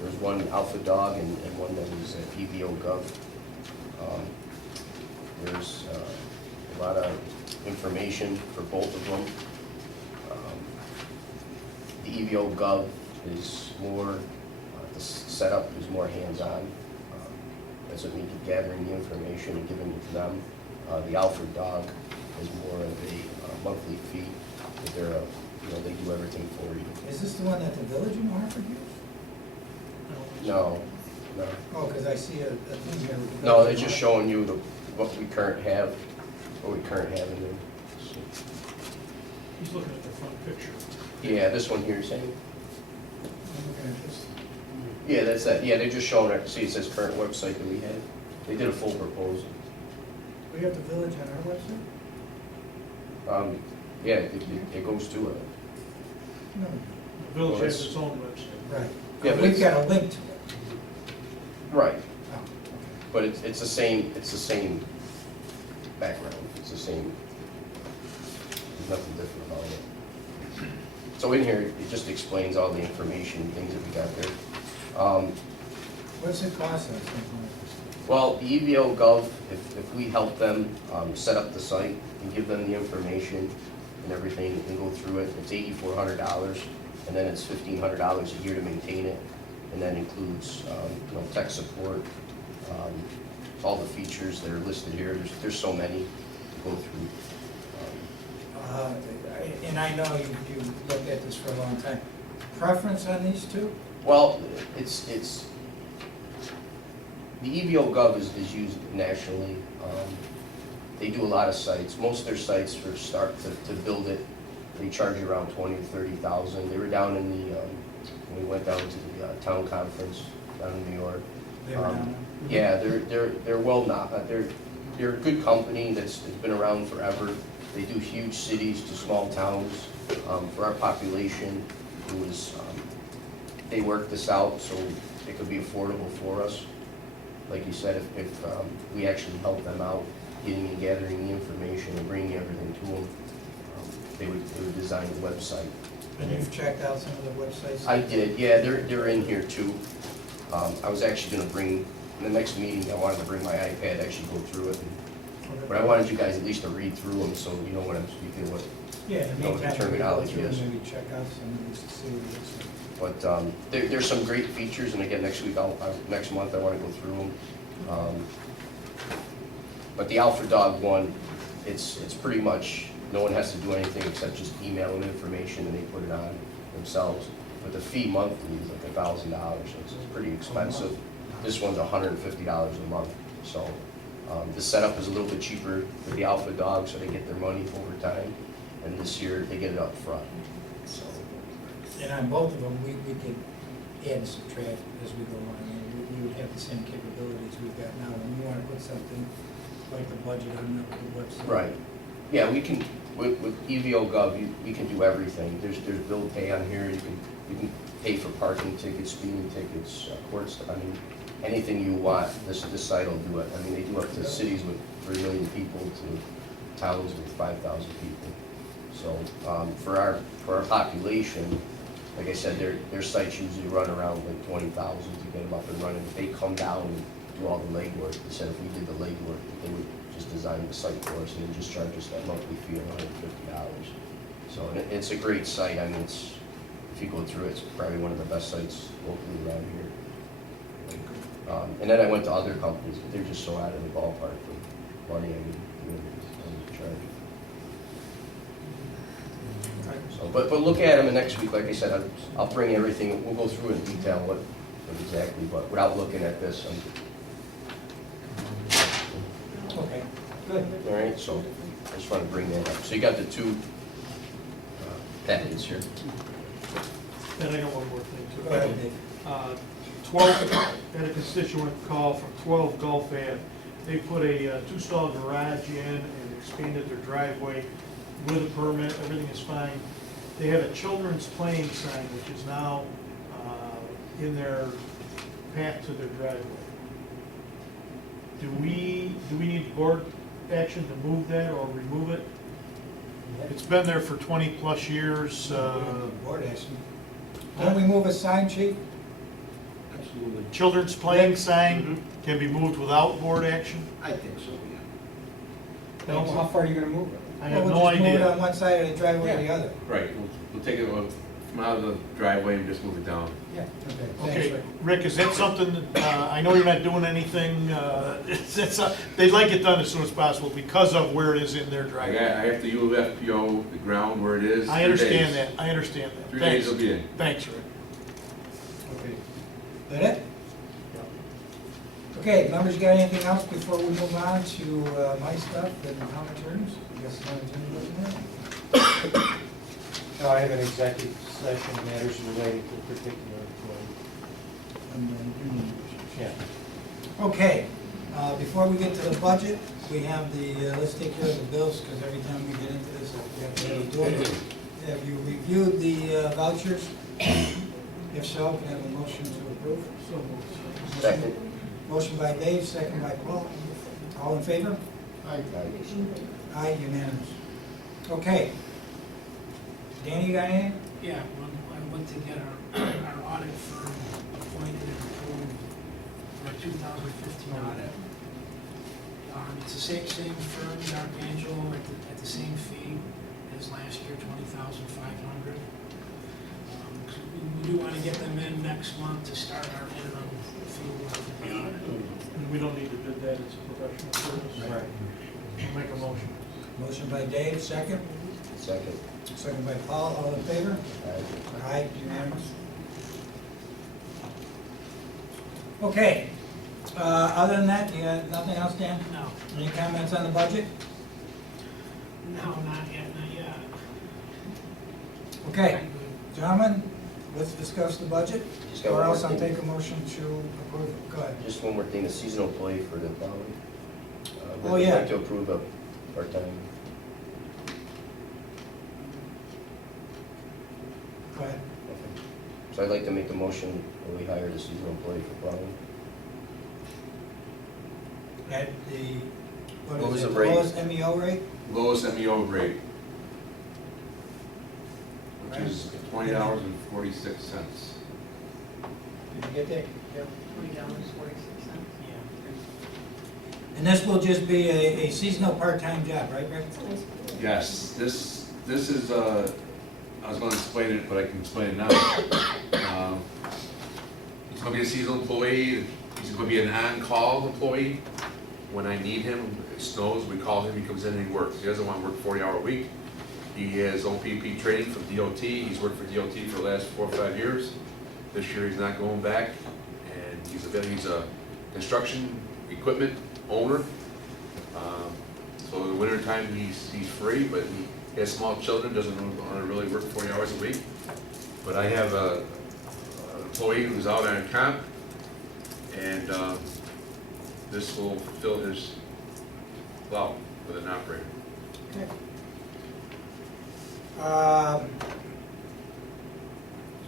There's one Alpha Dog and one that was EVO Gov. There's a lot of information for both of them. The EVO Gov is more, the setup is more hands-on. That's what we do, gathering the information and giving it to them. The Alpha Dog is more of a monthly fee, but they're, they do everything for you. Is this the one that the village in Hartford used? No, no. Oh, because I see a thing here. with the No, village they're in just Hartford. showing you what we currently have in there. He's looking at the front picture. Yeah, this one here, same. I'm looking at this. Yeah, that's that. Yeah, they're just showing it. See, it says current website that we had. They did a full proposal. We have the village on our website? Yeah, it goes to it. No. The village Well, has its own website. Right. Yeah, but We've it's- got a link to it. Right, Oh, okay. but it's the same background. It's the same. There's nothing different about it. So in here, it just explains all the information, things that we got there. What's it cost us? Well, the EVO Gov, if we help them set up the site and give them the information and everything and go through it, it's $8,400, and then it's $1,500 a year to maintain it, and that includes tech support, all the features that are listed here. There's so many to go through. And I know you've looked at this for a long time. Preference on these two? Well, it's the EVO Gov is used nationally. They do a lot of sites. Most of their sites for start to build it, they charge you around $20,000 to $30,000. They were down in the when we went down to the town conference down in New York. They were down Yeah, they're well not. They're a good company that's been around forever. They do huge cities to small towns. For our population, they work this out so it could be affordable for us. Like you said, if we actually help them out, getting and gathering the information and bringing everything to them, they would design the website. And you've checked out some of the websites? I did, yeah, they're in here too. I was actually gonna bring, in the next meeting, I wanted to bring my iPad, actually go through it. But I wanted you guys at least to read through them so you know what I'm speaking with. Yeah, in the know what the meantime, we go terminology through and is. maybe check out some of these to see what it looks like. But there's some great features, and again, next month, I wanna go through them. But the Alpha Dog one, it's pretty much, no one has to do anything except just email them information and they put it on themselves. But the fee monthly is like $1,000, so it's pretty expensive. This one's $150 a month, so the setup is a little bit cheaper for the Alpha Dog, so they get their money over time. And this year, they get it up front, so. And on both of them, we could add and subtract as we go along. And we would have the same capabilities we've got now. When you want to put something like the budget on the website. Right. Yeah, we can, with EVO Gov, we can do everything. There's bill pay on here. You can pay for parking tickets, speeding tickets, courts. I mean, anything you want, this site will do it. I mean, they do up to cities with 3 million people to towns with 5,000 people. So for our population, like I said, their sites usually run around like 20,000 to get them up and running. If they come down and do all the legwork, they said if we did the legwork, they would just design the site for us and then just charge us that monthly fee of $150. So it's a great site. I mean, if you go through it, it's probably one of the best sites locally around here. And then I went to other companies, but they're just so out of the ballpark for money. I mean, charge. So, but look at them, and next week, like I said, I'll bring everything. We'll go through in detail what exactly, but without looking at this. Okay, good. All right, so I just want to bring that up. So you got the 2 packets here. Then I got one more thing too. Go ahead, Dave. 12, had a constituent call from 12 Gulf Ave. They put a 2-stall garage in and expanded their driveway with a permit, everything is fine. they have a children's playing sign, which is now in their path to their driveway. Do we need board action to move that or remove it? It's been there for 20-plus years. Board action. Can we move a sign, chief? Absolutely. Children's playing sign can be moved without board action? I think so, yeah. How far are you gonna move it? I have no Well, we'll just move it idea. on one side of the driveway or the other. Right, we'll take it from out of the driveway and just move it down. Yeah, okay. Thanks, Okay, Rick. Rick, is that something, I know you're not doing anything, they'd like it done as soon as possible because of where it is in their I driveway. have to UFPO the ground where it is. I 3 understand days. that, I understand that. 3 Thanks. days will be in. Thanks, Rick. Okay. That it? Okay, members, you got anything else before we move on to my stuff and town attorneys? You got some town attorney looking there? No, I have an executive session matters relating to a particular employee. Yeah. Okay, before we get to the budget, we have the, let's take care of the bills, because every time we get into this, we have to do it. Have you reviewed the vouchers? If so, can I have a motion to approve? So moved. Second. Motion by Dave, second by Paul. All in favor? Aye. Aye, unanimous. Okay. Danny, you got anything? Yeah, I went to get our audit firm appointed and approved for our 2015 audit. It's the same firm, Archangel, at the same fee as last year, $20,500. We do want to get them in next month to start our interim field work for the audit. And we don't need to bid that, it's a professional service. Right. I'll make a motion. Motion by Dave, second. Second. Second by Paul, all in favor? Aye. Aye, unanimous. Okay, other than that, you got nothing else, Dan? No, Any comments on the budget? no, not yet. Okay, gentlemen, let's discuss the budget, Just got or one more else I'll thing. take a motion to approve it. Go ahead. Just one more thing, the seasonal employee for the plowing. Oh, I'd yeah. like to approve a part-time. Go ahead. So I'd like to make a motion when we hire the seasonal employee for plowing. At the, What what was is it, the rate? lowest MEO rate? Lowest MEO rate, which is $20.46. Did you get that? Yep. $20.46. And this will just be a seasonal part-time job, right, Rick? Yes, this is, I was gonna explain it, but I can explain it now. He's gonna be a seasonal employee, he's gonna be an on-call employee. When I need him, it snows, we call him, he comes in and he works. He doesn't wanna work 40-hour a week. He has OPP training from DOT, he's worked for DOT for the last 4 or 5 years. This year he's not going back, and he's a construction equipment owner. So in the wintertime, he's free, but he has small children, doesn't want to really work 40 hours a week. But I have an employee who's out on comp, and this will fill his well with an operator. Okay.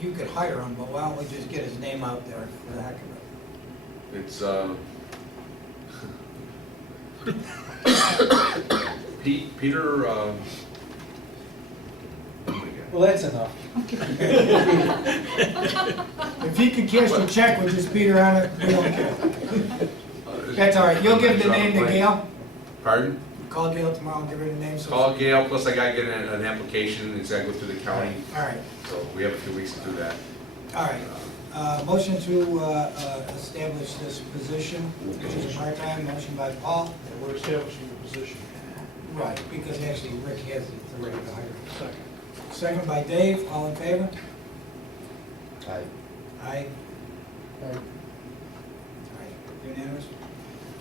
You could hire him, but why don't we just get his name out there for the heck of it? It's Peter. Oh my God. Well, that's enough. If he could cash the check with just Peter on it, we don't care. That's all right, you'll give the name to Gail? Pardon? Call Gail tomorrow and give her the name. so- Call Gail, plus I gotta get an application, it's gotta go through the county, All right, so we have a few weeks to do that. all right. Motion to establish this position, which is part-time, motion by Paul. And we're establishing the position. Right, because actually Rick has the authority to hire him. Second. Second by Dave, all in favor? Aye. Aye. Aye, unanimous?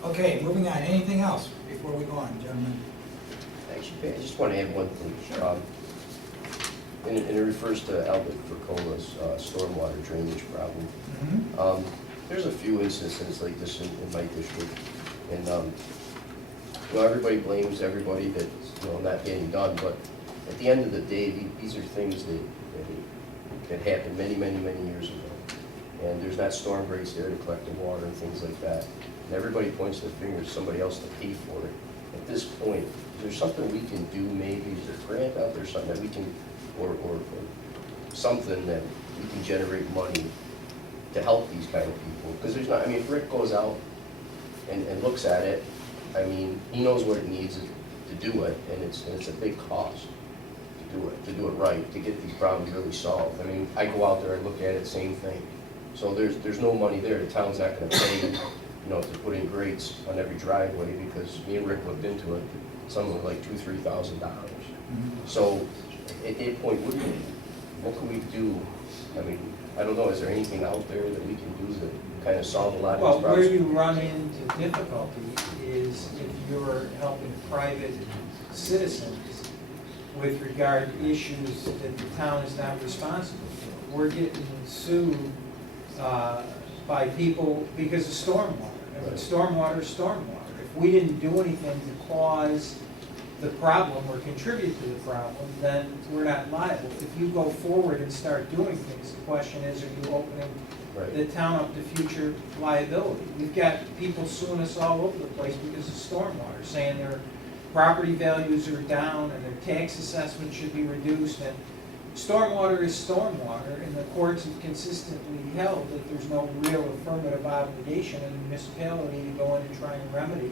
Okay, moving on, anything else before we go on, gentlemen? Actually, I just want to add one thing. And it refers to Albert Fricola's stormwater drainage problem. Mm-hmm. There's a few instances like this in my district, and everybody blames everybody that's not getting done, but at the end of the day, these are things that happened many years ago. And there's not storm grates there to collect the water and things like that. And everybody points their finger at somebody else to pay for it. At this point, is there something we can do maybe? Is there a grant out there, something that we can, or something that we can generate money to help these kind of people? Because there's not, I mean, if Rick goes out and looks at it, I mean, he knows what it needs to do it, and it's a big cost to do it right, to get these problems really solved. I mean, I go out there and look at it, same thing. So there's no money there. The town's not gonna pay, you know, to put in grates on every driveway, because me and Rick looked into it, something like $2,000–3,000. So at that point, what can we do? I mean, I don't know, is there anything out there that we can do to kind of solve a lot of these Well, problems? where you run into difficulty is if you're helping private citizens with regard to issues that the town is not responsible for. We're getting sued by people because of stormwater. And Right. stormwater is stormwater. If we didn't do anything to cause the problem or contribute to the problem, then we're not liable. If you go forward and start doing things, the question is, are you opening Right. the town up to future liability? We've got people suing us all over the place because of stormwater, saying their property values are down and their tax assessment should be reduced. And stormwater is stormwater, and the courts have consistently held that there's no real affirmative obligation in the municipality to go in and try and remedy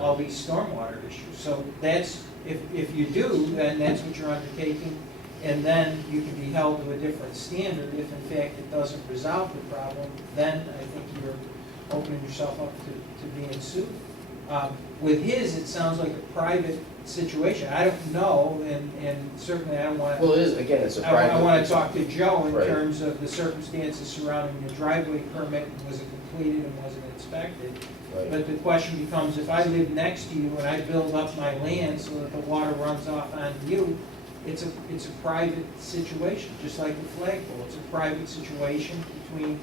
all these stormwater issues. So that's, if you do, then that's what you're undertaking, and then you can be held to a different standard. If in fact it doesn't resolve the problem, then I think you're opening yourself up to being sued. With his, it sounds like a private situation. I don't know, and certainly I don't want to. Well, it is, again, it's a private. I want to talk to Joe in Right. terms of the circumstances surrounding the driveway permit, was it completed and was it inspected? Right. But the question becomes, if I live next to you and I build up my land so that the water runs off onto you, it's a private situation, just like the flagpole. It's a private situation between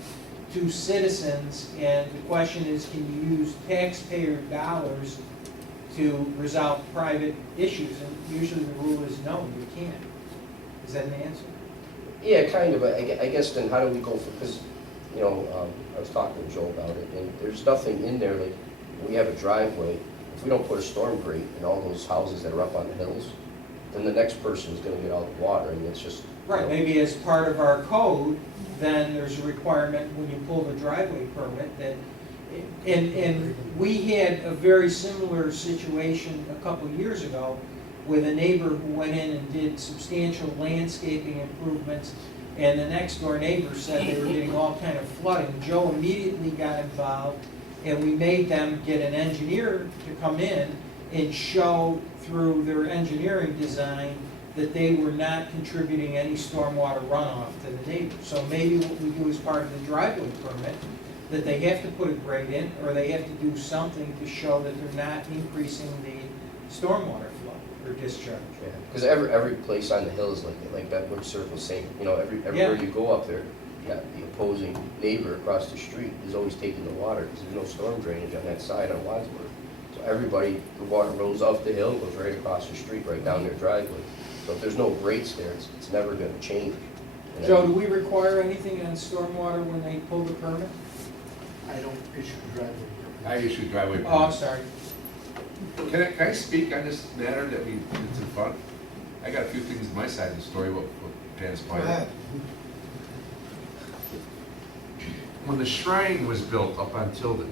two citizens, and the question is, can you use taxpayer dollars to resolve private issues? And usually the rule is no, you can't. Is that an answer? Yeah, kind of. I guess then how do we go for, because, you know, I was talking to Joe about it, and there's nothing in there, like, we have a driveway. If we don't put a storm grate in all those houses that are up on the hills, then the next person is gonna get all the water, and it's just. Right, maybe as part of our code, then there's a requirement when you pull the driveway permit that, and we had a very similar situation a couple of years ago with a neighbor who went in and did substantial landscaping improvements, and the next door neighbor said they were getting all kind of flooding. Joe immediately got involved, and we made them get an engineer to come in and show through their engineering design that they were not contributing any stormwater runoff to the neighbor. So maybe what we do as part of the driveway permit, that they have to put a grate in, or they have to do something to show that they're not increasing the stormwater flow or discharge. Yeah, because every place on the hill is like that wood circle, same, you know, everywhere you go up there, you got the opposing neighbor across the street is always taking the water, because there's no storm drainage on that side on Wadsworth. So everybody, the water rolls up the hill and goes right across the street, right down their driveway. So if there's no grates there, it's never gonna change. And Joe, do we require anything on stormwater when they pull the permit? I don't issue driveway permits. I issue driveway Oh, I'm permits. sorry. Can I speak on this matter that it's in front? I got a few things on my side of the story, what transpired. When the shrine was built up on Tilden,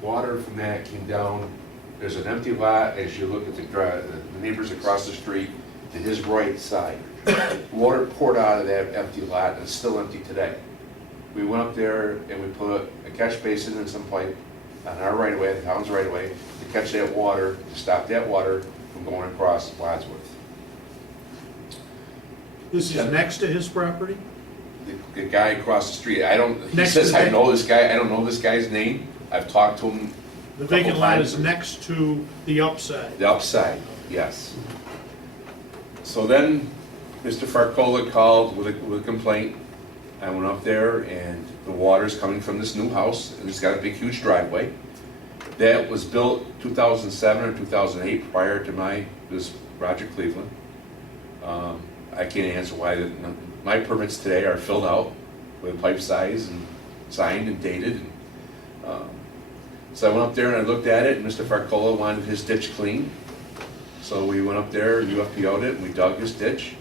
water from that came down. There's an empty lot as you look at the neighbors across the street to his right side. Water poured out of that empty lot, and it's still empty today. We went up there and we put a catch basin and some pipe on our right of way, the town's right of way, to catch that water, to stop that water from going across Wadsworth. This is next to his property? The guy across the street, he Next to says, the- I know this guy, I don't know this guy's name. I've talked to him. The a couple vacant lot times. is next to the upside. The upside, yes. So then, Mr. Farcola called with a complaint. I went up there, and the water's coming from this new house, and it's got a big, huge driveway. That was built 2007 or 2008, prior to this Roger Cleveland. I can't answer why, my permits today are filled out with pipe size and signed and dated. So I went up there and I looked at it, and Mr. Farcola wanted his ditch clean. So we went up there, UFPO'd it, and we dug his ditch.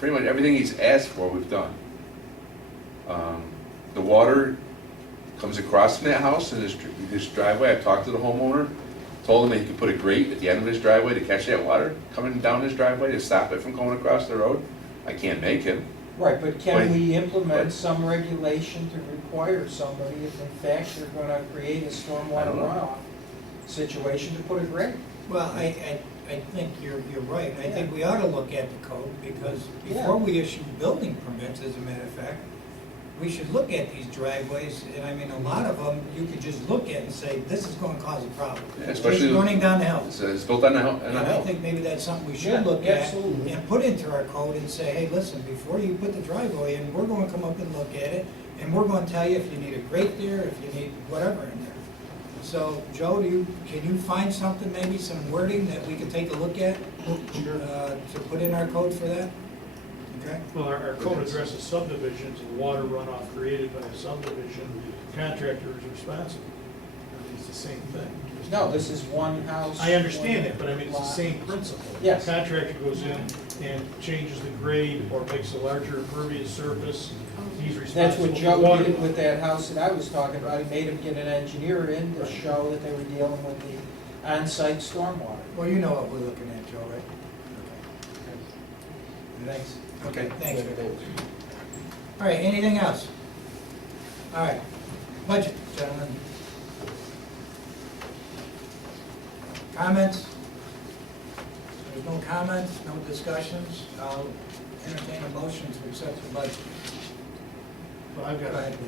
Pretty much everything he's asked for, we've done. The water comes across from that house in his driveway. I talked to the homeowner, told him that he could put a grate at the end of his driveway to catch that water coming down his driveway to stop it from going across the road. I can't make him. Right, but can But- we implement but- some regulation to require somebody, if in fact you're gonna create a I stormwater don't know. runoff situation, to put a grate? Well, I think you're right. I think we ought to look at the code, because Yeah. before we issue building permits, as a matter of fact, we should look at these driveways, and I mean, a lot of them, you could just look at and say, this is gonna cause a problem. Yeah, especially It's running down the hill. It's built on a hill. And I think maybe that's something we Yeah, should look at absolutely. and put into our code and say, hey, listen, before you put the driveway in, we're gonna come up and look at it, and we're gonna tell you if you need a grate there, if you need whatever in there. So, Joe, can you find something, maybe some wording that we could take a look at? To put in our code for that? Okay? Well, our code addresses subdivisions and water runoff created by a subdivision, contractor is responsible. I mean, it's the same thing. No, this is one house. I understand one it, but I mean, it's the lot. same principle. Yes. The contractor goes in and changes the grade or makes a larger impervious surface, he's That's responsible what for Joe water. did with that house that I was talking about. He made him get an engineer in to show that they were dealing with the on-site stormwater. Well, you know what we're looking at, Joe, right? Thanks. Okay, thanks, Rick. All right, anything else? All right, budget, gentlemen. Comments? There's no comments, no discussions. I'll entertain a motion to accept the budget. Well, I've got, Go ahead.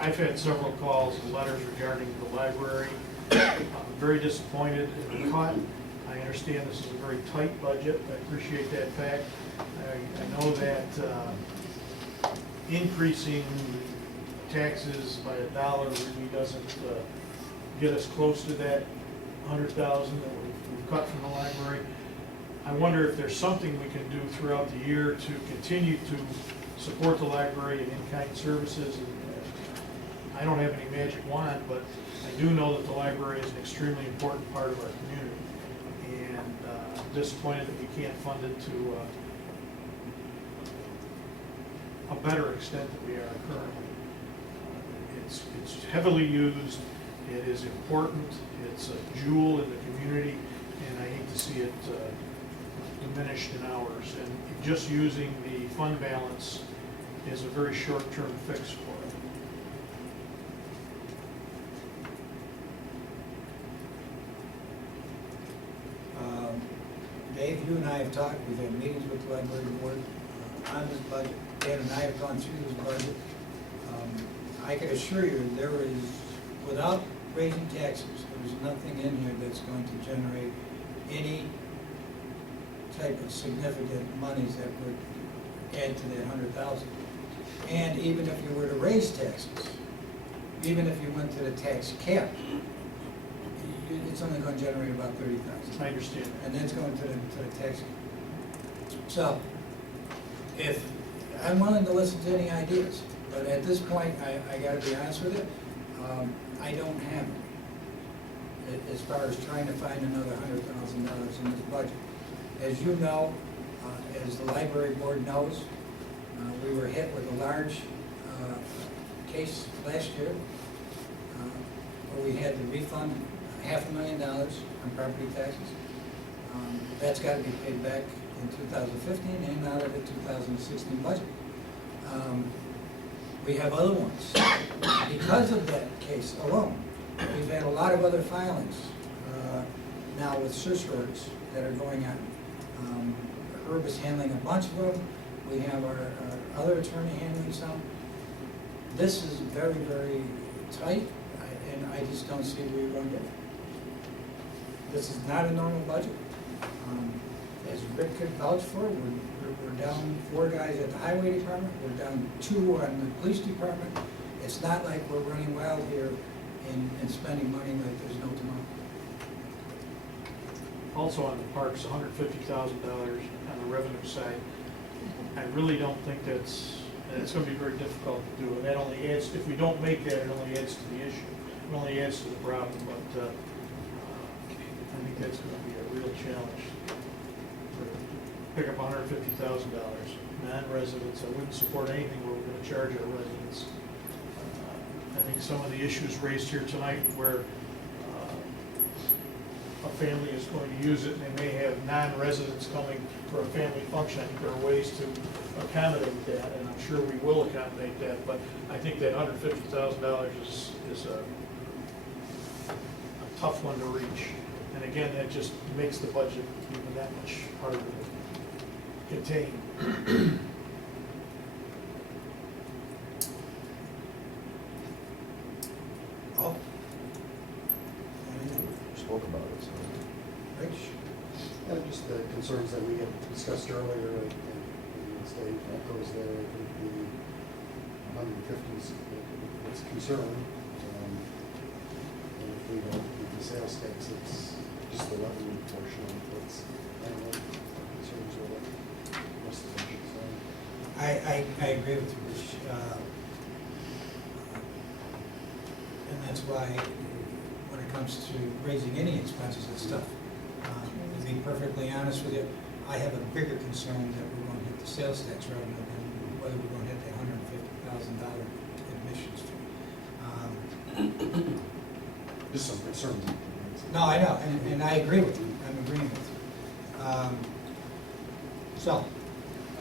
I've had several calls and letters regarding the library. I'm very disappointed in the cut. I understand this is a very tight budget. I appreciate that fact. I know that increasing taxes by $1 really doesn't get us close to that 100,000 that we've cut from the library. I wonder if there's something we can do throughout the year to continue to support the library and in-kind services. I don't have any magic wand, but I do know that the library is an extremely important part of our community. And I'm disappointed that we can't fund it to a better extent than we are currently. It's heavily used, it is important, it's a jewel in the community, and I hate to see it diminished in hours. And just using the fund balance is a very short-term fix for it. Dave, you and I have talked, we've had meetings with the library board on this budget. Dan and I have gone through this budget. I can assure you, there is, without raising taxes, there's nothing in here that's going to generate any type of significant monies that would add to that 100,000. And even if you were to raise taxes, even if you went to the tax cap, it's only going to generate about 30,000. I understand. And that's going to the tax. So, if, I'm willing to listen to any ideas, but at this point, I gotta be honest with you, I don't have it, as far as trying to find another $100,000 in this budget. As you know, as the library board knows, we were hit with a large case last year, where we had to refund $500,000 on property taxes. That's got to be paid back in 2015 and out of the 2016 budget. We have other ones. Because of that case alone, we've had a lot of other filings now with certiorars that are going on. Herb is handling a bunch of them. We have our other attorney handling some. This is very, very tight, and I just don't see where you're going to get it. This is not a normal budget. As Rick could vouch for, we're down 4 guys at the highway department, we're down 2 on the police department. It's not like we're running wild here and spending money like there's no tomorrow. Also on the parks, $150,000 on the revenue side. I really don't think it's gonna be very difficult to do, and that only adds, if we don't make that, it only adds to the issue. It only adds to the problem, but I think that's gonna be a real challenge. Pick up $150,000, non-residents, I wouldn't support anything where we're gonna charge our residents. I think some of the issues raised here tonight where a family is going to use it, and they may have non-residents coming for a family function. I think there are ways to accommodate that, and I'm sure we will accommodate that, but I think that $150,000 is a tough one to reach. And again, that just makes the budget even that much harder to contain. Oh. Spoke about it, so. Rich? Just the concerns that we had discussed earlier, and the state echoes there, I think the 150s, it's a concern. And if we don't get the sales tax, it's just the revenue portion of it, that's, I don't know, concerns with it. Rest of the budget, so. I agree with you, Rich. And that's why, when it comes to raising any expenses and stuff, to be perfectly honest with you, I have a bigger concern that we're going to hit the sales tax revenue than whether we're going to hit the $150,000 admissions fee. Just some concerns. No, I know, and I agree with you, I'm agreeing with you. So,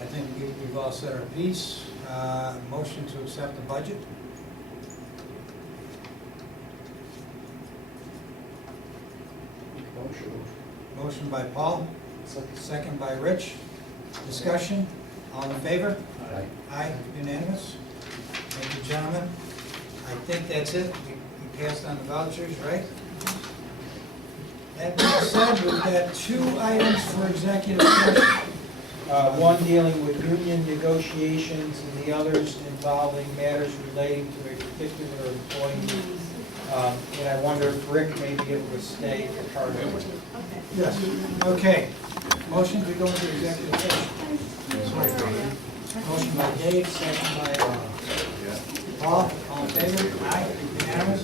I think we've all said our piece. Motion to accept the budget. Motion. Motion by Paul, Second. second by Rich. Discussion, all in favor? Aye. Aye, unanimous. Thank you, gentlemen. I think that's it. We passed on the vouchers, right? That being said, we've got 2 items for executive session. One dealing with union negotiations and the others involving matters relating to a particular employee. And I wonder if Rick may be able to stay for part of it. Yes. Okay. Motion to go into executive session. Motion by Dave, second by Paul. All in favor? Aye. Unanimous?